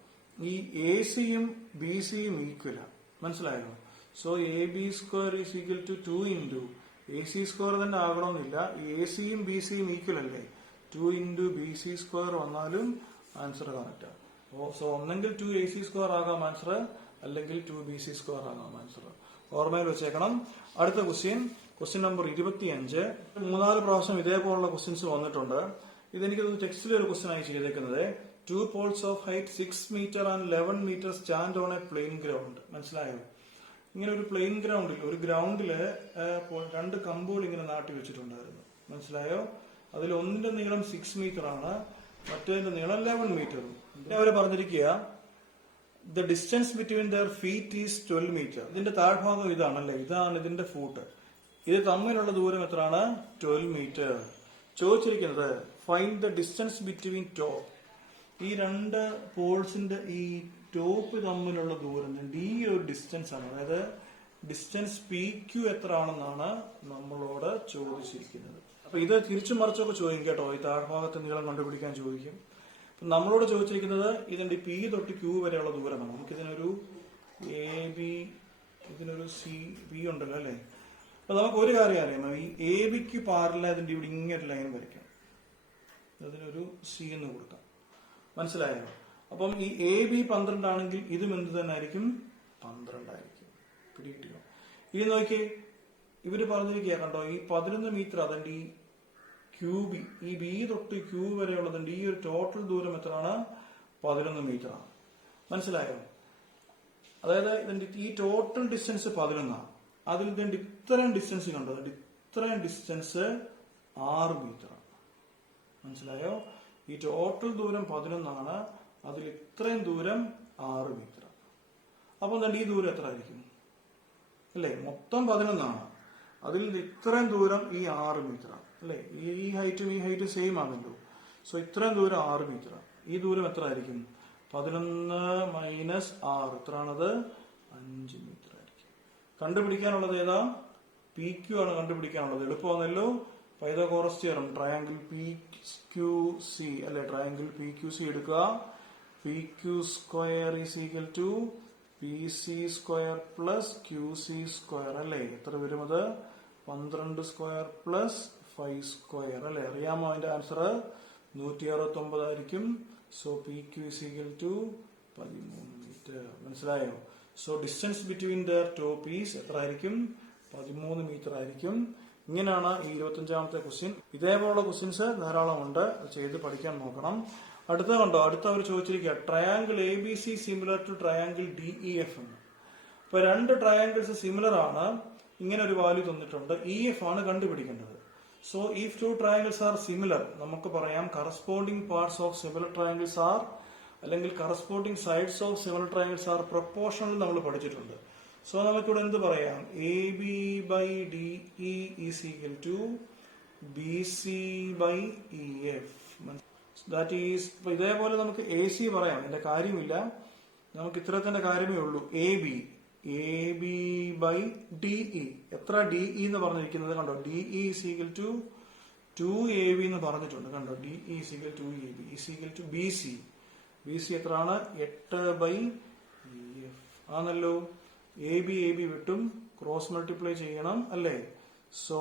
ഈ എ സിയും ബി സിയും ഈക്വലാണ്. മനസ്സിലായോ? So A B square is equal to 2 into A C square തന്നെ ആകണമെന്നില്ല. എ സിയും ബി സിയും ഈക്വൽ അല്ലേ? 2 ഇൻറ്റു ബി സി സ്ക്വയർ വന്നാലും ആൻസർ കറക്റ്റാണ്. സോ ഒന്നെങ്കിൽ 2 എ സി സ്ക്വയർ ആകാം ആൻസർ, അല്ലെങ്കിൽ 2 ബി സി സ്ക്വയർ ആകാം ആൻസർ. ഓർമ്മയിൽ വെച്ചേക്കണം. അടുത്ത ക്വസ്റ്റ്യൻ നമ്പർ 25. 3-4 പ്രാവശ്യം ഇതേപോലുള്ള ക്വസ്റ്റ്യൻസ് വന്നിട്ടുണ്ട്. ഇതെനിക്ക് ടെക്സ്റ്റിലെ ഒരു ക്വസ്റ്റ്യൻ ആയി ചെയ്തേക്കുന്നത്. 2 poles of height 6 meter and 11 meter stand on a plain ground. മനസ്സിലായോ? ഇങ്ങനെ ഒരു പ്ലെയിൻ ഗ്രൗണ്ടിൽ, ഒരു ഗ്രൗണ്ടില് 2 കമ്പുകൾ ഇങ്ങനെ നാട്ടി വെച്ചിട്ടുണ്ടായിരുന്നു. മനസ്സിലായോ? അതിൽ ഒന്നിന്റെ നീളം 6 മീറ്റർ ആണ്, മറ്റേതിന്റെ നീളം 11 മീറ്ററും. അവര് പറഞ്ഞിരിക്കുക the distance between their feet is 12 metre. ഇതിന്റെ താഴ്ഭാഗം ഇതാണല്ലേ? ഇതാണ് ഇതിന്റെ ഫൂട്ട്. ഇത് തമ്മിലുള്ള ദൂരം എത്രയാണ്? 12 മീറ്റർ. ചോദിച്ചിരിക്കുന്നത് find the distance between top. ഈ 2 പോൾസിന്റെ ഈ ടോപ്പ് തമ്മിലുള്ള ദൂരം ഈ ഒരു ഡിസ്റ്റൻസ് ആണ്. അതായത് ഡിസ്റ്റൻസ് പി ക്യു എത്ര ആണെന്നാണ് നമ്മളോട് ചോദിച്ചിരിക്കുന്നത്. അപ്പൊ ഇത് തിരിച്ചു മറിച്ചൊക്കെ ചോദിക്കും കേട്ടോ. ഈ താഴ്ഭാഗത്തെ നീളം കണ്ടുപിടിക്കാൻ ചോദിക്കും. നമ്മളോട് ചോദിച്ചിരിക്കുന്നത് ഇതിന്റെ പി തൊട്ട് ക്യൂ വരെയുള്ള ദൂരമാണ്. നമുക്കിതിനൊരു എ ബി, ഇതിനൊരു സി ബി ഉണ്ടല്ലോ അല്ലെ? അപ്പൊ നമുക്ക് ഒരു കാര്യം അറിയാമോ? ഈ എ ബിക്ക് പാരല ഇതിന്റെ ഇവിടെ ഇങ്ങനെ ലൈൻ വരയ്ക്കാം. അതിനൊരു സി എന്ന് കൊടുക്കാം. മനസ്സിലായോ? അപ്പം ഈ എ ബി 12 ആണെങ്കിൽ ഇതും എന്ത് തന്നെ ആയിരിക്കും? 12 ആയിരിക്കും. പിടികിട്ടിയോ? ഇനി നോക്കി, ഇവര് പറഞ്ഞിരിക്കുക കണ്ടോ, ഈ 11 മീറ്റർ അതിന്റെ ഈ ക്യൂ ബി, ഈ ബി തൊട്ട് ക്യൂ വരെ ഉള്ളതിന്റെ ഈ ഒരു ടോട്ടൽ ദൂരം എത്രയാണ്? 11 മീറ്റർ ആണ്. മനസ്സിലായോ? അതായത് ഇതിന്റെ ഈ ടോട്ടൽ ഡിസ്റ്റൻസ് 11 ആണ്. അതിൽ ഇതിന്റെ ഇത്രയും ഡിസ്റ്റൻസ് കണ്ടോ? അതിന്റെ ഇത്രയും ഡിസ്റ്റൻസ് 6 മീറ്റർ ആണ്. മനസ്സിലായോ? ഈ ടോട്ടൽ ദൂരം 11 ആണ്, അതിൽ ഇത്രയും ദൂരം 6 മീറ്റർ ആണ്. അപ്പൊ എന്താണ് ഈ ദൂരം എത്ര ആയിരിക്കും? അല്ലേ? മൊത്തം 11 ആണ്, അതിൽ ഇത്രയും ദൂരം ഈ 6 മീറ്റർ ആണ് അല്ലെ? ഈ ഹൈറ്റും ഈ ഹൈറ്റും സെയിം ആണല്ലോ. സോ ഇത്രയും ദൂരം 6 മീറ്റർ ആണ്. ഈ ദൂരം എത്ര ആയിരിക്കും? 11 മൈനസ് 6 എത്രയാണത്? 5 മീറ്റർ ആയിരിക്കും. കണ്ടുപിടിക്കാനുള്ളത് ഏതാ? പി ക്യു ആണ് കണ്ടുപിടിക്കാനുള്ളത്. എളുപ്പമാണല്ലോ. Pythagoras theorem, triangle P Q C അല്ലെ? ട്രയാങ്കിൾ പി ക്യു സി എടുക്കുക. P Q square is equal to P C square plus Q C square അല്ലെ? എത്ര വരും അത്? 12 സ്ക്വയർ പ്ലസ് 5 സ്ക്വയർ അല്ലെ? അറിയാമോ അതിന്റെ ആൻസർ? 169 ആയിരിക്കും. So P Q is equal to 13 metre. മനസ്സിലായോ? So distance between the top is എത്ര ആയിരിക്കും? 13 മീറ്റർ ആയിരിക്കും. ഇങ്ങനെയാണ് ഈ 25ാമത്തെ ക്വസ്റ്റ്യൻ. ഇതേപോലുള്ള ക്വസ്റ്റ്യൻസ് ധാരാളം ഉണ്ട്, ചെയ്ത് പഠിക്കാൻ നോക്കണം. അടുത്ത കണ്ടോ, അടുത്ത അവർ ചോദിച്ചിരിക്കുക triangle A B C similar to triangle D E F എന്ന്. ഇപ്പൊ 2 ട്രയാങ്കിൾസ് സിമിലർ ആണ്, ഇങ്ങനെ ഒരു വാല്യൂ തന്നിട്ടുണ്ട്. ഇ എഫ് ആണ് കണ്ടുപിടിക്കേണ്ടത്. So if 2 triangles are similar, നമുക്ക് പറയാം corresponding parts of similar triangles are, അല്ലെങ്കിൽ corresponding sides of similar triangles are proportional നമ്മൾ പഠിച്ചിട്ടുണ്ട്. സോ നമുക്കിവിടെ എന്ത് പറയാം? A B by D E is equal to B C by E F. That is ഇപ്പൊ ഇതേപോലെ നമുക്ക് AC പറയാം, എന്റെ കാര്യമില്ല, നമുക്ക് ഇത്തരത്തിന്റെ കാര്യമേ ഉള്ളൂ. AB by DE. എത്ര DE എന്ന് പറഞ്ഞിരിക്കുന്നത് കണ്ടോ? DE is equal to 2AB എന്ന് പറഞ്ഞിട്ടുണ്ട് കണ്ടോ? DE is equal to 2AB is equal to BC എത്രയാണ്? 8/EF ആണല്ലോ. AB വിട്ടും ക്രോസ് മൾട്ടിപ്ലൈ ചെയ്യണം അല്ലേ? So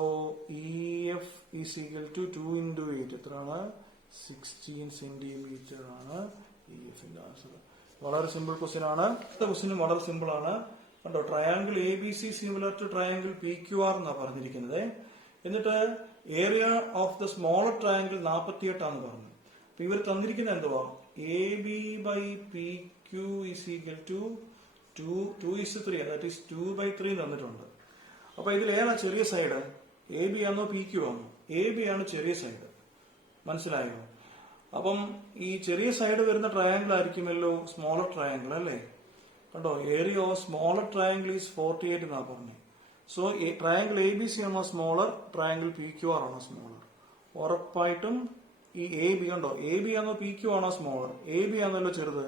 EF is equal to 2 into 8 എത്രയാണ്? 16 സെന്റിമീറ്റർ ആണ് EFന്റെ ആൻസർ. വളരെ സിമ്പിൾ ക്വസ്റ്റ്യൻ ആണ്. അടുത്ത ക്വസ്റ്റ്യനും വളരെ സിമ്പിൾ ആണ് കണ്ടോ? Triangle ABC similar to triangle PQR എന്നാ പറഞ്ഞിരിക്കുന്നത്. എന്നിട്ട് area of the smaller triangle 48 ആണെന്ന് പറഞ്ഞു. അപ്പൊ ഇവർ തന്നിരിക്കുന്നത് എന്തുവാ? AB by PQ is equal to 2:3, that is 2/3 തന്നിട്ടുണ്ട്. അപ്പൊ ഇതിൽ ഏതാ ചെറിയ സൈഡ്? AB ആണോ PQ ആണോ? AB ആണ് ചെറിയ സൈഡ്, മനസ്സിലായോ? അപ്പം ഈ ചെറിയ സൈഡ് വരുന്ന ട്രയാങ്കിൾ ആയിരിക്കുമല്ലോ സ്മോളർ ട്രയാങ്കിൾ അല്ലേ? കണ്ടോ? Area of smaller triangle is 48 എന്നാ പറഞ്ഞത്. സോ ട്രയാങ്കിൾ ABC ആണോ സ്മോളർ? ട്രയാങ്കിൾ PQR ആണോ സ്മോളർ? ഉറപ്പായിട്ടും ഈ AB കണ്ടോ? AB ആണോ PQ ആണോ സ്മോളർ? AB ആണല്ലോ ചെറുത്.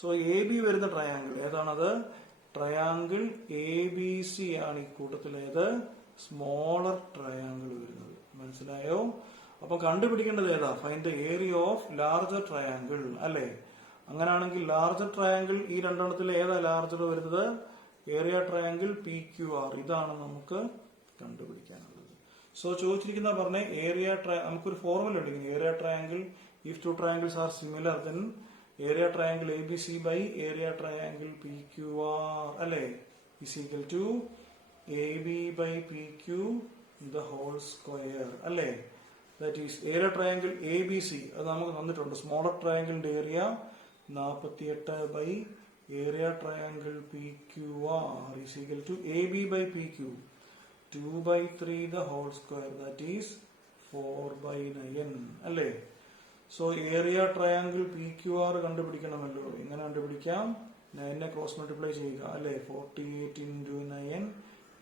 സോ AB വരുന്ന ട്രയാങ്കിൾ ഏതാണത്? ട്രയാങ്കിൾ ABC ആണ് ഈ കൂട്ടത്തിൽ ഏത്? സ്മോളർ ട്രയാങ്കിൾ വരുന്നത്. മനസ്സിലായോ? അപ്പൊ കണ്ടുപിടിക്കേണ്ടത് ഏതാ? Find the area of larger triangle അല്ലേ? അങ്ങനെയാണെങ്കിൽ ലാർജർ ട്രയാങ്കിൾ ഈ രണ്ടെണ്ണത്തിൽ ഏതാ ലാർജർ വരുന്നത്? Area triangle PQR. ഇതാണ് നമുക്ക് കണ്ടുപിടിക്കാനുള്ളത്. സോ ചോദിച്ചിരിക്കുന്ന പറഞ്ഞ ഏരിയ നമുക്കൊരു ഫോർമുല ഉണ്ട്. Area triangle if two triangles are similar then area triangle ABC by area triangle PQR അല്ലേ? Is equal to AB by PQ the whole square അല്ലേ? That is area triangle ABC അത് നമുക്ക് തന്നിട്ടുണ്ട്. സ്മോളർ ട്രയാങ്കിളിന്റെ area 48 by area triangle PQR is equal to AB by PQ 2/3 the whole square that is 4/9 അല്ലേ? So area triangle PQR കണ്ടുപിടിക്കണമല്ലോ. എങ്ങനെ കണ്ടുപിടിക്കാം? 9നെ ക്രോസ് മൾട്ടിപ്ലൈ ചെയ്യുക അല്ലേ? 48 into 9.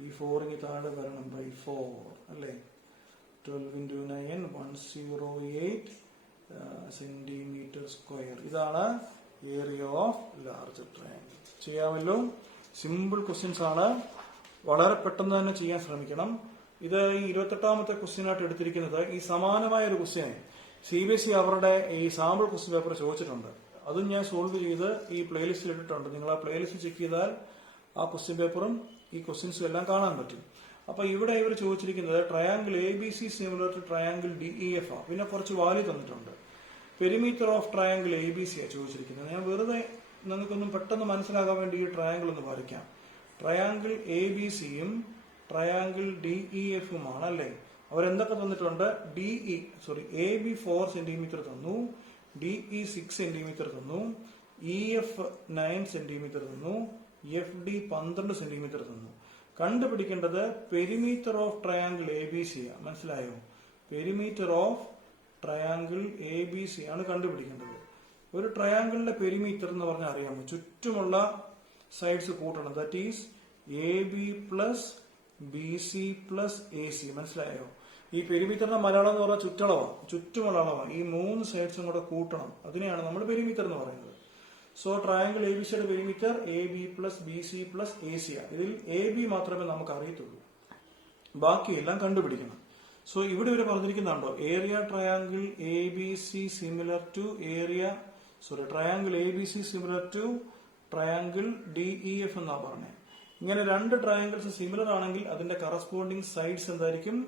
ഈ 4 ഇനി താഴെ വരണം ബൈ 4 അല്ലേ? 12 into 9 108 സെന്റിമീറ്റർ സ്ക്വയർ. ഇതാണ് ഏരിയ ഓഫ് ലാർജർ ട്രയാങ്കിൾ. ചെയ്യാമല്ലോ? സിമ്പിൾ ക്വസ്റ്റ്യൻസ് ആണ്. വളരെ പെട്ടെന്ന് തന്നെ ചെയ്യാൻ ശ്രമിക്കണം. ഇത് ഈ 28ാമത്തെ ക്വസ്റ്റ്യൻ ആയിട്ട് എടുത്തിരിക്കുന്നത് ഈ സമാനമായ ഒരു ക്വസ്റ്റ്യൻ CBSE അവരുടെ ഈ സാമ്പിൾ ക്വസ്റ്റ്യൻ പേപ്പർ ചോദിച്ചിട്ടുണ്ട്. അതും ഞാൻ സോൾവ് ചെയ്ത് ഈ പ്ലേലിസ്റ്റിൽ ഇട്ടിട്ടുണ്ട്. നിങ്ങൾ ആ പ്ലേലിസ്റ്റ് ചെക്ക് ചെയ്താൽ ആ ക്വസ്റ്റ്യൻ പേപ്പറും ഈ ക്വസ്റ്റ്യൻസും എല്ലാം കാണാൻ പറ്റും. അപ്പൊ ഇവിടെ ഇവർ ചോദിച്ചിരിക്കുന്നത് triangle ABC similar to triangle DEF ആ. പിന്നെ കുറച്ച് വാല്യൂ തന്നിട്ടുണ്ട്. പെരിമീറ്റർ ഓഫ് ട്രയാങ്കിൾ ABC ആ ചോദിച്ചിരിക്കുന്നത്. ഞാൻ വെറുതെ നിങ്ങൾക്കൊന്നും പെട്ടെന്ന് മനസ്സിലാകാൻ വേണ്ടി ഈ ട്രയാങ്കിൾ ഒന്ന് വരയ്ക്കാം. ട്രയാങ്കിൾ ABCയും ട്രയാങ്കിൾ DEFുമാണ് അല്ലേ? അവരെന്തൊക്കെ തന്നിട്ടുണ്ട്? AB 4 സെന്റിമീറ്റർ തന്നു, DE 6 സെന്റിമീറ്റർ തന്നു, EF 9 സെന്റിമീറ്റർ തന്നു, FD 12 സെന്റിമീറ്റർ തന്നു. കണ്ടുപിടിക്കേണ്ടത് പെരിമീറ്റർ ഓഫ് ട്രയാങ്കിൾ ABC ആണ്. മനസ്സിലായോ? പെരിമീറ്റർ ഓഫ് ട്രയാങ്കിൾ ABC ആണ് കണ്ടുപിടിക്കേണ്ടത്. ഒരു ട്രയാങ്കിളിന്റെ പെരിമീറ്റർ എന്ന് പറഞ്ഞാൽ അറിയാമോ? ചുറ്റുമുള്ള സൈഡ്സ് കൂട്ടണം. That is AB plus BC plus AC. മനസ്സിലായോ? ഈ പെരിമീറ്ററിന്റെ മലയാളം എന്ന് പറഞ്ഞാൽ ചുറ്റളവാണ്, ചുറ്റുമുള്ള അളവാണ്. ഈ 3 സൈഡ്സും കൂടെ കൂട്ടണം. അതിനെയാണ് നമ്മൾ പെരിമീറ്റർ എന്ന് പറയുന്നത്. സോ ട്രയാങ്കിൾ ABCയുടെ perimeter AB plus BC plus AC ആണ്. ഇതിൽ AB മാത്രമേ നമുക്ക് അറിയത്തുള്ളൂ, ബാക്കിയെല്ലാം കണ്ടുപിടിക്കണം. സോ ഇവിടെ ഇവര് പറഞ്ഞിരിക്കുന്നുണ്ടോ? Area triangle ABC similar to triangle ABC similar to triangle DEF എന്നാ പറഞ്ഞത്. ഇങ്ങനെ രണ്ട് ട്രയാങ്കിൾസ് സിമിലർ ആണെങ്കിൽ അതിന്റെ കറസ്പോണ്ടിങ് സൈഡ്സ് എന്തായിരിക്കും?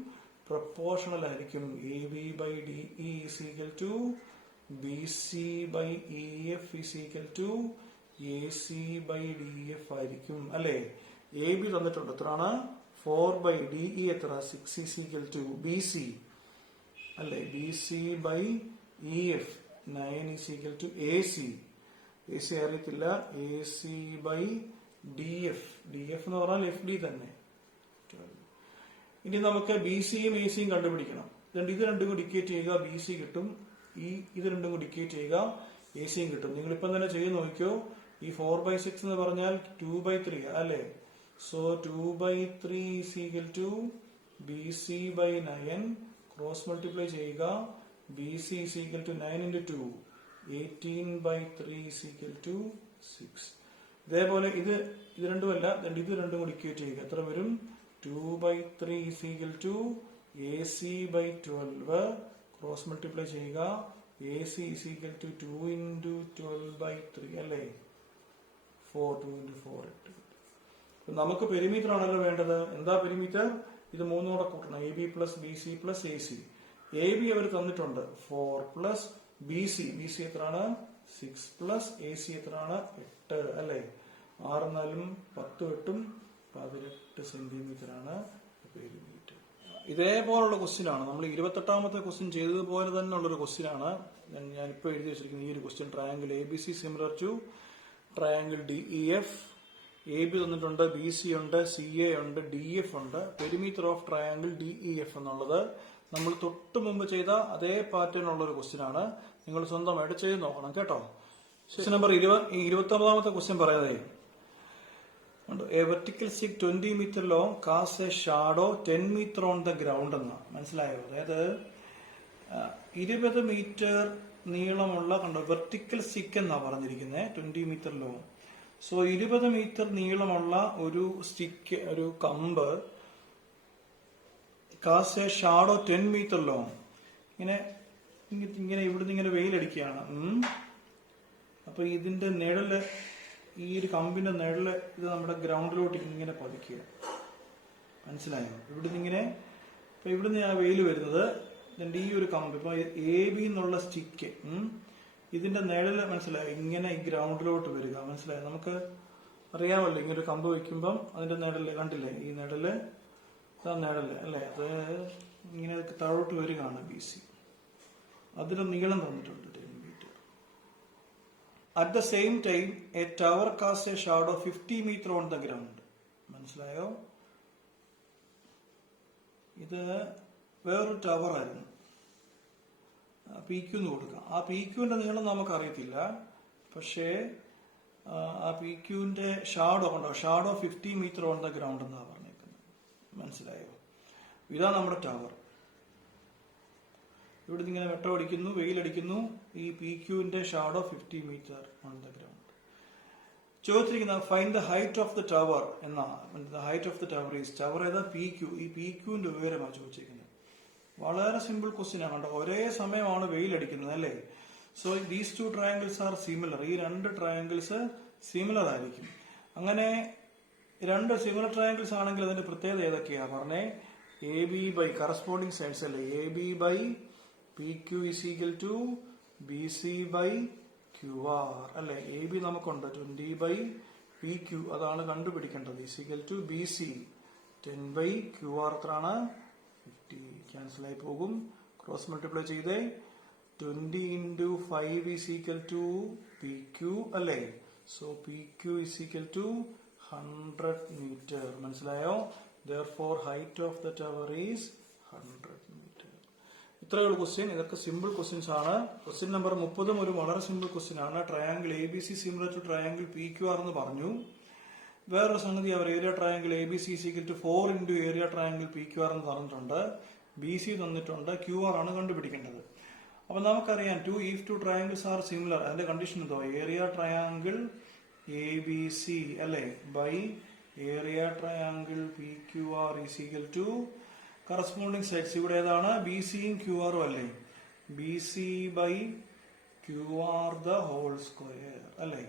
പ്രൊപ്പോർഷണൽ ആയിരിക്കും. AB by DE is equal to BC by EF is equal to AC by DF ആയിരിക്കും അല്ലേ? AB തന്നിട്ടുണ്ട് എത്രയാണ്? 4 by DE എത്ര? 6 is equal to BC അല്ലേ? BC by EF 9 is equal to AC അറിയത്തില്ല. AC by DF എന്ന് പറഞ്ഞാൽ FD തന്നെ. ഇനി നമുക്ക് BCയും ACയും കണ്ടുപിടിക്കണം. ഇത് രണ്ടും കൂടി ഇക്വേറ്റ് ചെയ്യുക, BC കിട്ടും. ഇത് രണ്ടും കൂടി ഇക്വേറ്റ് ചെയ്യുക, ACയും കിട്ടും. നിങ്ങളിപ്പം തന്നെ ചെയ്ത് നോക്കിയോ. ഈ 4/6 എന്ന് പറഞ്ഞാൽ 2/3 അല്ലേ? So 2/3 is equal to BC by 9. Cross multiply ചെയ്യുക. BC is equal to 9 into 2, 18/3 is equal to 6. ഇതേപോലെ ഇത് രണ്ടുമല്ല, ഇത് രണ്ടും കൂടി ഇക്വേറ്റ് ചെയ്യുക. എത്ര വരും? 2/3 is equal to AC/12. Cross multiply ചെയ്യുക. AC is equal to 2 into 12/3 അല്ലേ? 4, 2 into 4. നമുക്ക് പെരിമീറ്റർ ആണല്ലോ വേണ്ടത്. എന്താ പെരിമീറ്റർ? ഇത് മൂന്നോടെ കൂട്ടണം. AB plus BC plus AC. AB അവർ തന്നിട്ടുണ്ട് 4 plus BC എത്രയാണ്? 6 plus AC എത്രയാണ്? 8 അല്ലേ? 6 4 10 8 18 സെന്റിമീറ്റർ ആണ് പെരിമീറ്റർ. ഇതേപോലുള്ള ക്വസ്റ്റ്യൻ ആണ് നമ്മൾ 28ാമത്തെ ക്വസ്റ്റ്യൻ ചെയ്തതുപോലെ തന്നെ ഉള്ളൊരു ക്വസ്റ്റ്യൻ ആണ് ഞാനിപ്പോൾ എഴുതി വെച്ചിരിക്കുന്നത്. ഈ ഒരു question triangle ABC similar to triangle DEF. AB തന്നിട്ടുണ്ട്, BC ഉണ്ട്, CA ഉണ്ട്, DF ഉണ്ട്. പെരിമീറ്റർ ഓഫ് ട്രയാങ്കിൾ DEF എന്നുള്ളത് നമ്മൾ തൊട്ട് മുമ്പ് ചെയ്ത അതേ പാറ്റേൺ ഉള്ള ഒരു ക്വസ്റ്റ്യൻ ആണ്. നിങ്ങൾ സ്വന്തമായിട്ട് ചെയ്ത് നോക്കണം കേട്ടോ. ക്വസ്റ്റ്യൻ നമ്പർ 29ാമത്തെ ക്വസ്റ്റ്യൻ പറയാതെ A vertical stick 20 meter long casts a shadow 10 meter on the ground എന്ന് മനസ്സിലായോ? അതായത് 20 meter നീളമുള്ള കണ്ടോ വെർട്ടിക്കൽ സ്റ്റിക്ക് എന്നാ പറഞ്ഞിരിക്കുന്നത്. 20 meter long. സോ 20 meter നീളമുള്ള ഒരു സ്റ്റിക്ക്, ഒരു കമ്പ് cast a shadow 10 meter long. ഇങ്ങനെ ഇവിടുന്ന് ഇങ്ങനെ വെയിലടിക്കുകയാണ്. അപ്പൊ ഇതിന്റെ നിഴല്, ഈ ഒരു കമ്പിന്റെ നിഴല് ഇത് നമ്മുടെ ഗ്രൗണ്ടിലോട്ട് ഇങ്ങനെ പതിക്കുക. മനസ്സിലായോ? ഇവിടുന്ന് ആ വെയിൽ വരുന്നത് ഈ ഒരു കമ്പ്. ഇപ്പൊ AB എന്നുള്ള സ്റ്റിക്ക് ഇതിന്റെ നിഴല് മനസ്സിലായോ? ഇങ്ങനെ ഈ ഗ്രൗണ്ടിലോട്ട് വരിക. മനസ്സിലായോ? നമുക്ക് അറിയാമല്ലോ, ഇങ്ങനെ ഒരു കമ്പ് വയ്ക്കുമ്പം അതിന്റെ നിഴല് കണ്ടില്ലേ? ഈ നിഴല് നിഴല് അല്ലെ? അത് ഇങ്ങനെ താഴോട്ട് വരികയാണ് BC. അതിന് നീളം തന്നിട്ടുണ്ട് 10 meter. At the same time, a tower casts a shadow 50 meter on the ground. മനസ്സിലായോ? ഇത് വേറൊരു ടവർ ആയിരുന്നു. PQ എന്ന് കൊടുക്കാം. ആ PQന്റെ നീളം നമുക്ക് അറിയത്തില്ല, പക്ഷേ ആ PQന്റെ ഷാഡോ കണ്ടോ? Shadow 50 meter on the ground എന്നാ പറഞ്ഞേക്കുന്നത്. മനസ്സിലായോ? ഇതാ നമ്മുടെ ടവർ. ഇവിടെ ഇങ്ങനെ വെട്ടമടിക്കുന്നു, വെയിലടിക്കുന്നു. ഈ PQന്റെ shadow 50 meter on the ground. ചോദിച്ചിരിക്കുന്ന find the height of the tower എന്നാ. Height of the tower is tower ഏതാ? PQ. ഈ PQന്റെ ഉയരമാണ് ചോദിച്ചിരിക്കുന്നത്. വളരെ സിമ്പിൾ ക്വസ്റ്റ്യൻ ആണ്. ഒരേ സമയമാണ് വെയിലടിക്കുന്നത് അല്ലേ? So these two triangles are similar. ഈ രണ്ട് ട്രയാങ്കിൾസ് സിമിലർ ആയിരിക്കും. അങ്ങനെ രണ്ട് സിമിലർ ട്രയാങ്കിൾസ് ആണെങ്കിൽ അതിന്റെ പ്രത്യേകത ഏതൊക്കെയാ പറഞ്ഞേ? AB ബൈ കറസ്പോണ്ടിങ് സൈഡ്സ് അല്ലേ? AB by PQ is equal to BC by QR അല്ലെ? AB നമുക്കുണ്ട് 20 by PQ, അതാണ് കണ്ടുപിടിക്കേണ്ടത്. is equal to BC 10 by QR എത്രയാണ്? 50. ക്യാൻസൽ ആയി പോകും. ക്രോസ് മൾട്ടിപ്ലൈ ചെയ്തേ. 20 into 5 is equal to PQ അല്ലെ? So PQ is equal to 100 meter. മനസ്സിലായോ? therefore height of the tower is 100 meter. ഇത്രയുള്ള ക്വസ്റ്റ്യൻ. ഇതൊക്കെ സിമ്പിൾ ക്വസ്റ്റ്യൻസ് ആണ്. ക്വസ്റ്റ്യൻ നമ്പർ 30 ഒരു വളരെ സിമ്പിൾ ക്വസ്റ്റ്യൻ ആണ്. Triangle ABC similar to triangle PQR എന്ന് പറഞ്ഞു. വേറൊരു സംഗതി അവർ area triangle ABC is equal to 4 into area triangle PQR എന്ന് പറഞ്ഞിട്ടുണ്ട്. BC തന്നിട്ടുണ്ട്. QR ആണ് കണ്ടുപിടിക്കേണ്ടത്. അപ്പൊ നമുക്കറിയാം if two triangles are similar, അതിന്റെ കണ്ടീഷൻ എന്തോ? ഏരിയ ട്രയാങ്കിൾ ABC അല്ലെ by area triangle PQR is equal to corresponding sides. ഇവിടെ ഏതാണ്? BCയും QRും അല്ലേ? BC by QR the whole square അല്ലേ?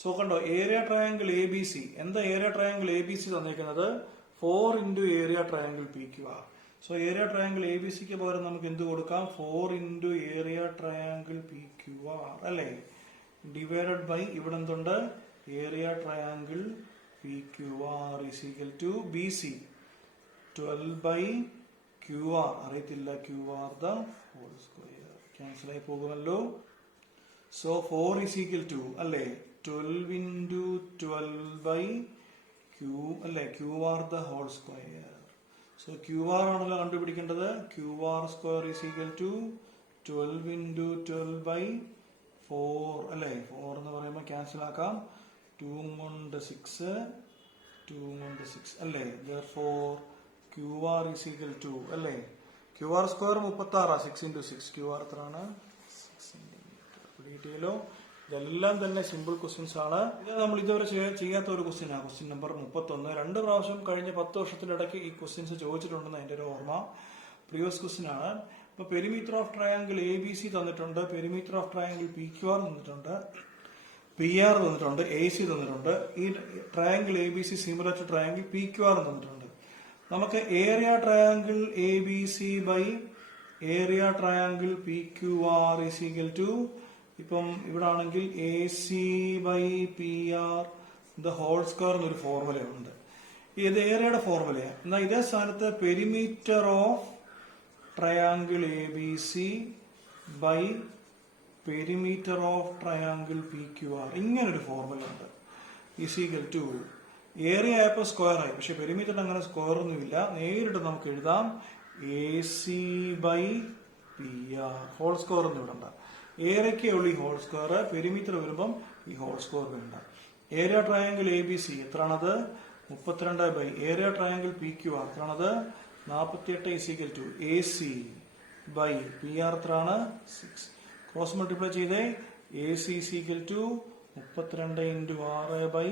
സോ കണ്ടോ, ഏരിയ ട്രയാങ്കിൾ ABC. എന്താ ഏരിയ ട്രയാങ്കിൾ ABC തന്നിരിക്കുന്നത്? 4 into area triangle PQR. So area triangle ABCക്ക് പകരം നമുക്ക് എന്ത് കൊടുക്കാം? 4 into ഏരിയ ട്രയാങ്കിൾ PQR അല്ലേ? ഡിവൈഡഡ് ബൈ ഇവിടെ എന്തുണ്ട്? Area triangle PQR is equal to BC 12 by QR. അറിയത്തില്ല, QR the whole square. Cancel ആയി പോകുമല്ലോ. സോ 4 is equal to അല്ലേ 12 into 12 by Q അല്ലേ? QR the whole square. So QR ആണല്ലോ കണ്ടുപിടിക്കേണ്ടത്. QR square is equal to 12 into 12 by 4 അല്ലേ? 4 എന്ന് പറയുമ്പോൾ ക്യാൻസൽ ആക്കാം. 2 കൊണ്ട് 6 2 കൊണ്ട് 6 അല്ലേ? therefore QR is equal to അല്ലേ QR സ്ക്വയർ 36, 6 into 6. QR എത്രയാണ്? 6 സെന്റിമീറ്റർ. ഡീറ്റെയിലോ ഇതെല്ലാം തന്നെ സിമ്പിൾ ക്വസ്റ്റ്യൻസ് ആണ്. ഇത് നമ്മൾ ഇതുവരെ ചെയ്യാത്ത ഒരു ക്വസ്റ്റ്യനാണ്. Question number 31. 2 പ്രാവശ്യം കഴിഞ്ഞ 10 വർഷത്തിനിടയ്ക്ക് ഈ ക്വസ്റ്റ്യൻസ് ചോദിച്ചിട്ടുണ്ടെന്ന് എൻ്റെ ഒരു ഓർമ്മ. പ്രീവിയസ് ക്വസ്റ്റ്യൻ ആണ്. ഇപ്പൊ പെരിമീറ്റർ ഓഫ് ട്രയാങ്കിൾ ABC തന്നിട്ടുണ്ട്, പെരിമീറ്റർ ഓഫ് ട്രയാങ്കിൾ PQR തന്നിട്ടുണ്ട്, PR തന്നിട്ടുണ്ട്, AC തന്നിട്ടുണ്ട്. ഈ triangle ABC similar to triangle PQR തന്നിട്ടുണ്ട്. നമുക്ക് area triangle ABC by area triangle PQR is equal to, ഇപ്പം ഇവിടെ ആണെങ്കിൽ AC by PR the whole square എന്നൊരു ഫോർമുല ഉണ്ട്. ഇത് ഏരിയയുടെ ഫോർമുലയാണ്. എന്നാൽ ഇതേ സ്ഥാനത്ത് perimeter of triangle ABC by perimeter of triangle PQR ഇങ്ങനൊരു ഫോർമുല ഉണ്ട്. ഈസ് ഈക്വൽ ടു, ഏരിയ ആയപ്പോൾ സ്ക്വയർ ആയി, പക്ഷെ പെരിമീറ്ററിന് അങ്ങനെ സ്ക്വയർ ഒന്നുമില്ല. നേരിട്ട് നമുക്ക് എഴുതാം AC by PR. Whole square ഒന്നും ഇടണ്ട. ഏരിയക്കേ ഉള്ളൂ ഈ ഹോൾ സ്ക്വയർ, പെരിമീറ്റർ വരുമ്പം ഈ ഹോൾ സ്ക്വയർ വേണ്ട. ഏരിയ ട്രയാങ്കിൾ ABC എത്രയാണത്? 32 ബൈ ഏരിയ ട്രയാങ്കിൾ PQR എത്രയാണത്? 48 is equal to AC by PR എത്രയാണ്? 6. ക്രോസ് മൾട്ടിപ്ലൈ ചെയ്തേ. AC is equal to 32 into 6 by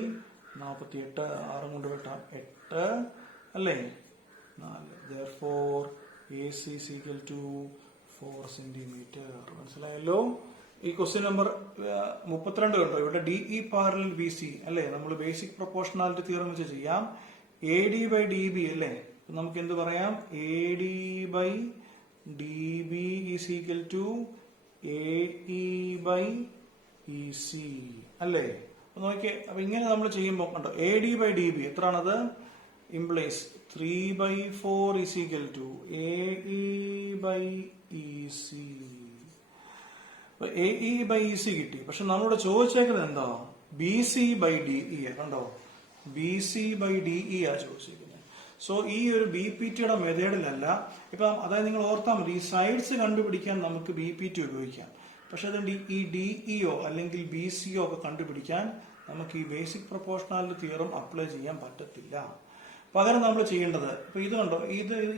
48. 6 കൊണ്ട് വെട്ടാം 8 അല്ലേ? 4. Therefore AC is equal to 4 centimetre. മനസ്സിലായല്ലോ? ഈ ക്വസ്റ്റ്യൻ നമ്പർ 32 കണ്ടോ? ഇവിടെ DE പാരലൽ BC അല്ലേ? നമ്മൾ ബേസിക് പ്രൊപ്പോർഷണാലിറ്റി തിയറം വെച്ച് ചെയ്യാം. AD ബൈ DB അല്ലേ? നമുക്ക് എന്ത് പറയാം? AD by DB is equal to AE by EC അല്ലേ? നോക്കിയേ. അപ്പൊ ഇങ്ങനെ നമ്മൾ ചെയ്യുമ്പോൾ കണ്ടോ, AD ബൈ DB എത്രയാണത്? Implies 3 by 4 is equal to AE by EC. AE by EC കിട്ടി. പക്ഷെ നമ്മളിവിടെ ചോദിച്ചേക്കുന്നത് എന്താ? BC by DE. കണ്ടോ, BC ബൈ DE ആ ചോദിച്ചിരിക്കുന്നത്. സോ ഈ ഒരു BPTയുടെ മെത്തേഡിലല്ല. ഇപ്പം അതായത് നിങ്ങൾ ഓർത്താൽ മതി, ഈ സൈഡ്സ് കണ്ടുപിടിക്കാൻ നമുക്ക് BPT ഉപയോഗിക്കാം. പക്ഷെ അതുകൊണ്ട് ഈ DEO അല്ലെങ്കിൽ BCO ഒക്കെ കണ്ടുപിടിക്കാൻ നമുക്ക് ഈ ബേസിക് പ്രൊപ്പോർഷണാലിറ്റി തിയറം അപ്ലൈ ചെയ്യാൻ പറ്റത്തില്ല. പകരം നമ്മൾ ചെയ്യേണ്ടത്, ഇപ്പൊ ഇത് കണ്ടോ,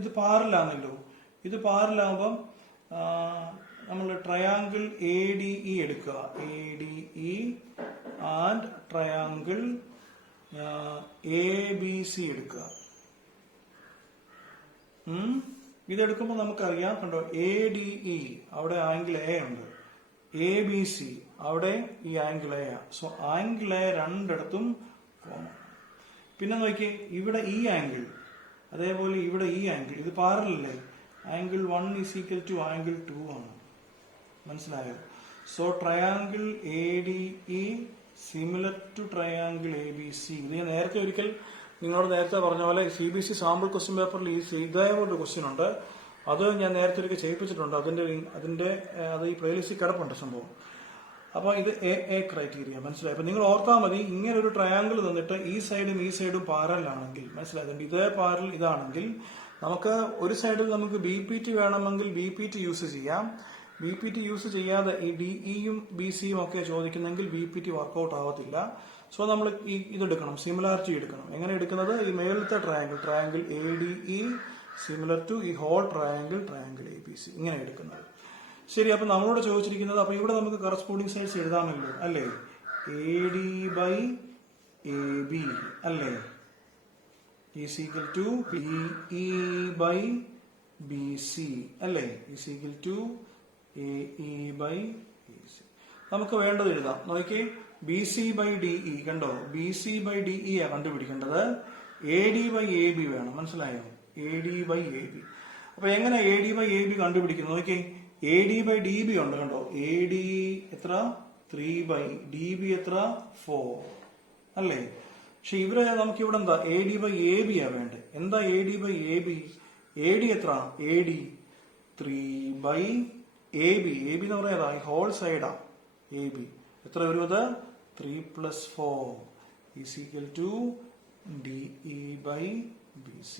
ഇത് പാരലാണല്ലോ. ഇത് പാരലാകുമ്പം നമ്മൾ ട്രയാങ്കിൾ ADE എടുക്കുക. ADE ആൻഡ് ട്രയാങ്കിൾ ABC എടുക്കുക. ഇതെടുക്കുമ്പോൾ നമുക്കറിയാം, കണ്ടോ, ADE അവിടെ ആംഗിൾ A ഉണ്ട്, ABC അവിടെ ഈ angle A. So angle A രണ്ടിടത്തും കോമൺ. പിന്നെ നോക്കി, ഇവിടെ ഈ ആംഗിൾ, അതേപോലെ ഇവിടെ ഈ ആംഗിൾ, ഇത് പാരലല്ലേ? Angle 1 is equal to angle 2 ആണ്. മനസ്സിലായോ? So triangle ADE similar to triangle ABC. ഇത് ഞാൻ നേരത്തെ ഒരിക്കൽ നിങ്ങളോട് നേരത്തെ പറഞ്ഞ പോലെ CBC സാമ്പിൾ ക്വസ്റ്റ്യൻ പേപ്പറിൽ ഇതേപോലൊരു ക്വസ്റ്റ്യൻ ഉണ്ട്. അത് ഞാൻ നേരത്തെ ഒരിക്കൽ ചെയ്യിപ്പിച്ചിട്ടുണ്ട്. അത് ഈ പ്ലേലിസ്റ്റിൽ കിടപ്പുണ്ട് സംഭവം. അപ്പൊ ഇത് A ക്രൈറ്റീരിയ. മനസ്സിലായി? അപ്പൊ നിങ്ങൾ ഓർത്താൽ മതി, ഇങ്ങനെ ഒരു ട്രയാങ്കിൾ തന്നിട്ട് ഈ സൈഡും പാരലാണെങ്കിൽ, മനസ്സിലായതുകൊണ്ട് ഇതേ പാരൽ ഇതാണെങ്കിൽ നമുക്ക് ഒരു സൈഡിൽ നമുക്ക് BPT വേണമെങ്കിൽ BPT യൂസ് ചെയ്യാം. BPT യൂസ് ചെയ്യാതെ ഈ DEയും BCയും ഒക്കെ ചോദിക്കുന്നെങ്കിൽ BPT വർക്കൗട്ട് ആവത്തില്ല. സോ നമ്മൾ ഇതെടുക്കണം, സിമിലാരിറ്റി എടുക്കണം. എങ്ങനെ എടുക്കുന്നത്? ഈ മേലത്തെ ട്രയാങ്കിൾ ADE സിമിലർ ടു ഈ ഹോൾ ട്രയാങ്കിൾ ABC ഇങ്ങനെ എടുക്കുന്നത്. ശരി, അപ്പൊ നമ്മളോട് ചോദിച്ചിരിക്കുന്നത്, അപ്പൊ ഇവിടെ നമുക്ക് കറസ്പോണ്ടിങ് സൈഡ്സ് എഴുതാമല്ലോ അല്ലേ? AD ബൈ AB അല്ലേ? Is equal to DE by BC അല്ലേ? Is equal to AE by AC. നമുക്ക് വേണ്ടത് എഴുതാം. നോക്കിയേ, BC ബൈ DE കണ്ടോ, BC ബൈ DE ആ കണ്ടുപിടിക്കേണ്ടത്. AD ബൈ AB വേണം. മനസ്സിലായോ? AD by AB. അപ്പൊ എങ്ങനെ AD ബൈ AB കണ്ടുപിടിക്കുന്നത്? നോക്കിയേ, AD ബൈ DB ഉണ്ട് കണ്ടോ. AD എത്ര? 3 ബൈ DB എത്ര? 4 അല്ലേ? പക്ഷെ ഇവിടെ നമുക്ക് ഇവിടെ എന്താ? AD ബൈ AB ആ വേണ്ടത്. എന്താ AD ബൈ AB? AD എത്ര? AD 3 by AB. AB എന്ന് പറയുന്നതാ ഈ ഹോൾ സൈഡാ. AB എത്ര വരുന്നത്? 3 plus 4 is equal to DE by BC.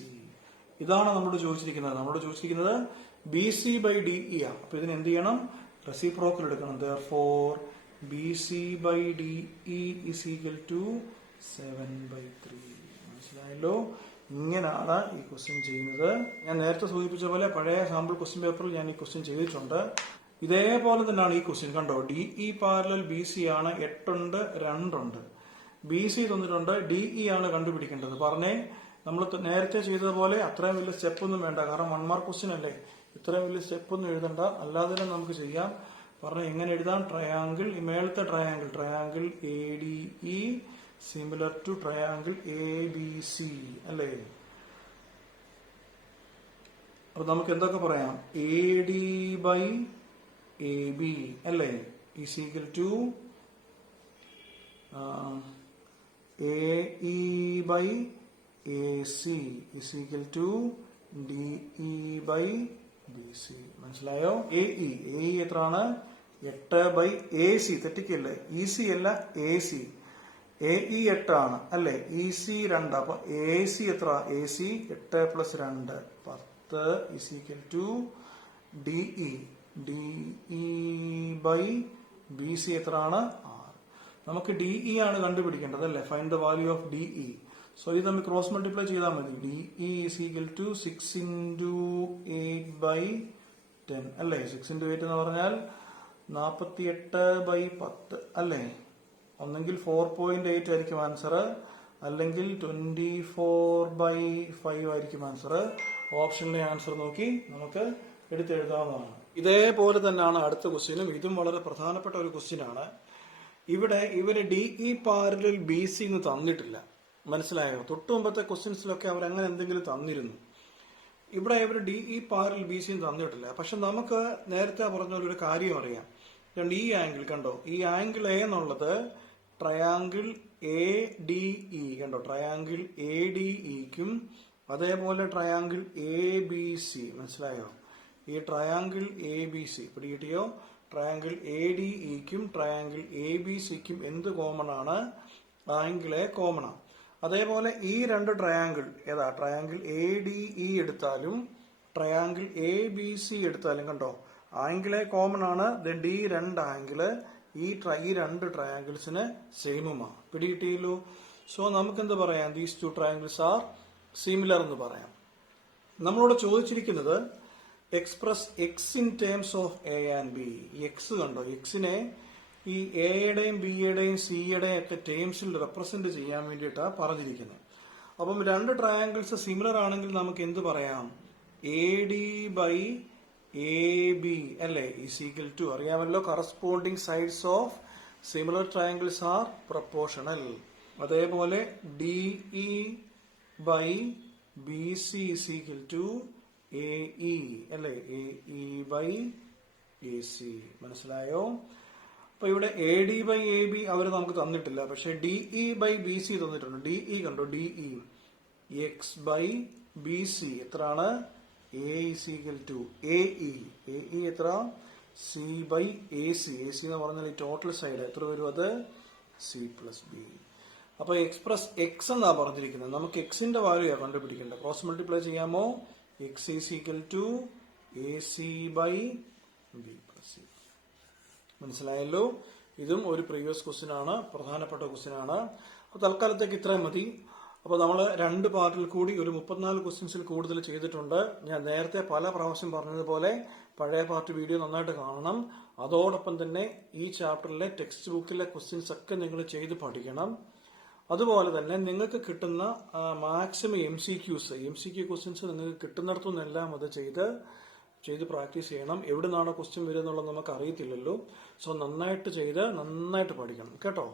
ഇതാണ് നമ്മളോട് ചോദിച്ചിരിക്കുന്നത്. BC ബൈ DE ആണ്. അപ്പൊ ഇതിന് എന്ത് ചെയ്യണം? റെസിപ്രോക്കൽ എടുക്കണം. Therefore BC by DE is equal to 7/3. മനസ്സിലായല്ലോ? ഇങ്ങനെയാണ് ഈ ക്വസ്റ്റ്യൻ ചെയ്യുന്നത്. ഞാൻ നേരത്തെ സൂചിപ്പിച്ച പോലെ പഴയ സാമ്പിൾ ക്വസ്റ്റ്യൻ പേപ്പറിൽ ഞാൻ ഈ ക്വസ്റ്റ്യൻ ചെയ്തിട്ടുണ്ട്. ഇതേപോലെ തന്നെയാണ് ഈ ക്വസ്റ്റ്യൻ. കണ്ടോ, DE പാരലൽ BC ആണ്, 8 ഉണ്ട്, 2 ഉണ്ട്. BC തന്നിട്ടുണ്ട്, DE ആണ് കണ്ടുപിടിക്കേണ്ടത്. പറഞ്ഞേ, നമ്മൾ നേരത്തെ ചെയ്തതുപോലെ അത്രയും വലിയ സ്റ്റെപ്പ് ഒന്നും വേണ്ട, കാരണം 1 മാർക്ക് ക്വസ്റ്റ്യൻ അല്ലേ. ഇത്രയും വലിയ സ്റ്റെപ്പ് ഒന്നും എഴുതണ്ട, അല്ലാതെ തന്നെ നമുക്ക് ചെയ്യാം. പറഞ്ഞ എങ്ങനെ എഴുതാം? ട്രയാങ്കിൾ, ഈ മേളത്തെ triangle ADE similar to triangle ABC അല്ലേ. അപ്പൊ നമുക്ക് എന്തൊക്കെ പറയാം? AD ബൈ AB അല്ലേ is equal to AE by AC is equal to DE by BC. മനസ്സിലായോ? AE എത്രയാണ്? 8 ബൈ AC. തെറ്റിക്കല്ലേ, EC അല്ല AC. AE 8 ആണ് അല്ലെ, EC 2. അപ്പൊ AC എത്ര? AC 8 plus 2 10 is equal to DE by BC എത്രയാണ്? 6. നമുക്ക് DE ആണ് കണ്ടുപിടിക്കേണ്ടത് അല്ലെ. Find the value of DE. So ഇത് നമ്മൾ ക്രോസ് മൾട്ടിപ്ലൈ ചെയ്താൽ മതി. DE is equal to 6 into 8 by 10 അല്ലെ. 6 into 8 എന്ന് പറഞ്ഞാൽ 48 ബൈ 10 അല്ലെ. ഒന്നെങ്കിൽ 4.8 ആയിരിക്കും ആൻസർ, അല്ലെങ്കിൽ 24/5 ആയിരിക്കും ആൻസർ. ഓപ്ഷനിലെ ആൻസർ നോക്കി നമുക്ക് എടുത്തെഴുതാവുന്നതാണ്. ഇതേപോലെ തന്നെയാണ് അടുത്ത ക്വസ്റ്റ്യനും. ഇതും വളരെ പ്രധാനപ്പെട്ട ഒരു ക്വസ്റ്റ്യൻ ആണ്. ഇവിടെ ഇവര് DE പാരലൽ BC എന്ന് തന്നിട്ടില്ല. മനസ്സിലായോ? തൊട്ടു മുമ്പത്തെ ക്വസ്റ്റ്യൻസിലൊക്കെ അവർ അങ്ങനെ എന്തെങ്കിലും തന്നിരുന്നു. ഇവിടെ ഇവർ DE പാരലൽ BC തന്നിട്ടില്ല. പക്ഷെ നമുക്ക് നേരത്തെ പറഞ്ഞ ഒരു കാര്യം അറിയാം. ഈ ആംഗിൾ കണ്ടോ, ഈ ആംഗിൾ A എന്നുള്ളത് ട്രയാങ്കിൾ ADE കണ്ടോ, ട്രയാങ്കിൾ ADEക്കും അതേപോലെ ട്രയാങ്കിൾ ABC. മനസ്സിലായോ? ഈ ട്രയാങ്കിൾ ABC പിടികിട്ടിയോ? ട്രയാങ്കിൾ ADEക്കും ട്രയാങ്കിൾ ABCക്കും എന്ത് കോമൺ ആണ്? ആംഗിൾ A കോമൺ ആണ്. അതേപോലെ ഈ രണ്ട് ട്രയാങ്കിൾ ഏതാ? ട്രയാങ്കിൾ ADE എടുത്താലും ട്രയാങ്കിൾ ABC എടുത്താലും കണ്ടോ, ആംഗിൾ A കോമൺ ആണ്. ഈ രണ്ട് ആംഗിള് ഈ രണ്ട് ട്രയാങ്കിൾസിന് സെയിമുമാണ്. പിടികിട്ടിയല്ലോ. സോ നമുക്ക് എന്ത് പറയാം? These two triangles are similar എന്ന് പറയാം. നമ്മളോട് ചോദിച്ചിരിക്കുന്നത് express X in terms of A and B. ഈ എക്സ് കണ്ടോ, എക്സിനെ ഈ എയുടെയും ബിയുടെയും സിയുടെയും ഒക്കെ ടേംസിൽ റെപ്രസെന്റ് ചെയ്യാൻ വേണ്ടിയിട്ടാണ് പറഞ്ഞിരിക്കുന്നത്. അപ്പം രണ്ട് ട്രയാങ്കിൾസ് സിമിലർ ആണെങ്കിൽ നമുക്ക് എന്ത് പറയാം? AD ബൈ AB അല്ലെ ഈസ് ഈക്വൽ ടു, അറിയാമല്ലോ, corresponding sides of similar triangles are proportional. അതേപോലെ DE by BC is equal to AE അല്ലെ, AE ബൈ AC. മനസ്സിലായോ? അപ്പൊ ഇവിടെ AD ബൈ AB അവർ നമുക്ക് തന്നിട്ടില്ല, പക്ഷെ DE ബൈ BC തന്നിട്ടുണ്ട്. DE കണ്ടോ, DE X ബൈ BC എത്രയാണ്? A is equal to AE. AE എത്ര? C by AC. AC എന്ന് പറഞ്ഞാൽ ഈ ടോട്ടൽ സൈഡ് എത്ര വരും? അത് C പ്ലസ് B. അപ്പൊ എക്സ്പ്രസ് എക്സ് എന്നാ പറഞ്ഞിരിക്കുന്നത്. നമുക്ക് എക്സിന്റെ വാല്യൂ കണ്ടുപിടിക്കേണ്ടത്. ക്രോസ് മൾട്ടിപ്ലൈ ചെയ്യാമോ? X is equal to AC by B plus C. മനസ്സിലായല്ലോ? ഇതും ഒരു പ്രീവിയസ് ക്വസ്റ്റ്യൻ ആണ്, പ്രധാനപ്പെട്ട ക്വസ്റ്റ്യൻ ആണ്. അപ്പൊ തൽക്കാലത്തേക്ക് ഇത്രയും മതി. അപ്പോൾ നമ്മൾ രണ്ട് പാർട്ടിൽ കൂടി ഒരു 34 ക്വസ്റ്റ്യൻസിൽ കൂടുതൽ ചെയ്തിട്ടുണ്ട്. ഞാൻ നേരത്തെ പല പ്രാവശ്യം പറഞ്ഞതുപോലെ പഴയ പാർട്ട് വീഡിയോ നന്നായിട്ട് കാണണം. അതോടൊപ്പം തന്നെ ഈ ചാപ്റ്ററിലെ ടെക്സ്റ്റ് ബുക്കിലെ ക്വസ്റ്റ്യൻസ് ഒക്കെ നിങ്ങൾ ചെയ്ത് പഠിക്കണം. അതുപോലെ തന്നെ നിങ്ങൾക്ക് കിട്ടുന്ന മാക്സിമം MCQ ക്വസ്റ്റ്യൻസ് നിങ്ങൾക്ക് കിട്ടുന്നിടത്തുനിന്നെല്ലാം അത് ചെയ്ത് പ്രാക്ടീസ് ചെയ്യണം. എവിടെ നിന്നാണ് ക്വസ്റ്റ്യൻ വരിക എന്നുള്ളത് നമുക്ക് അറിയത്തില്ലല്ലോ. സോ നന്നായിട്ട് പഠിക്കണം കേട്ടോ.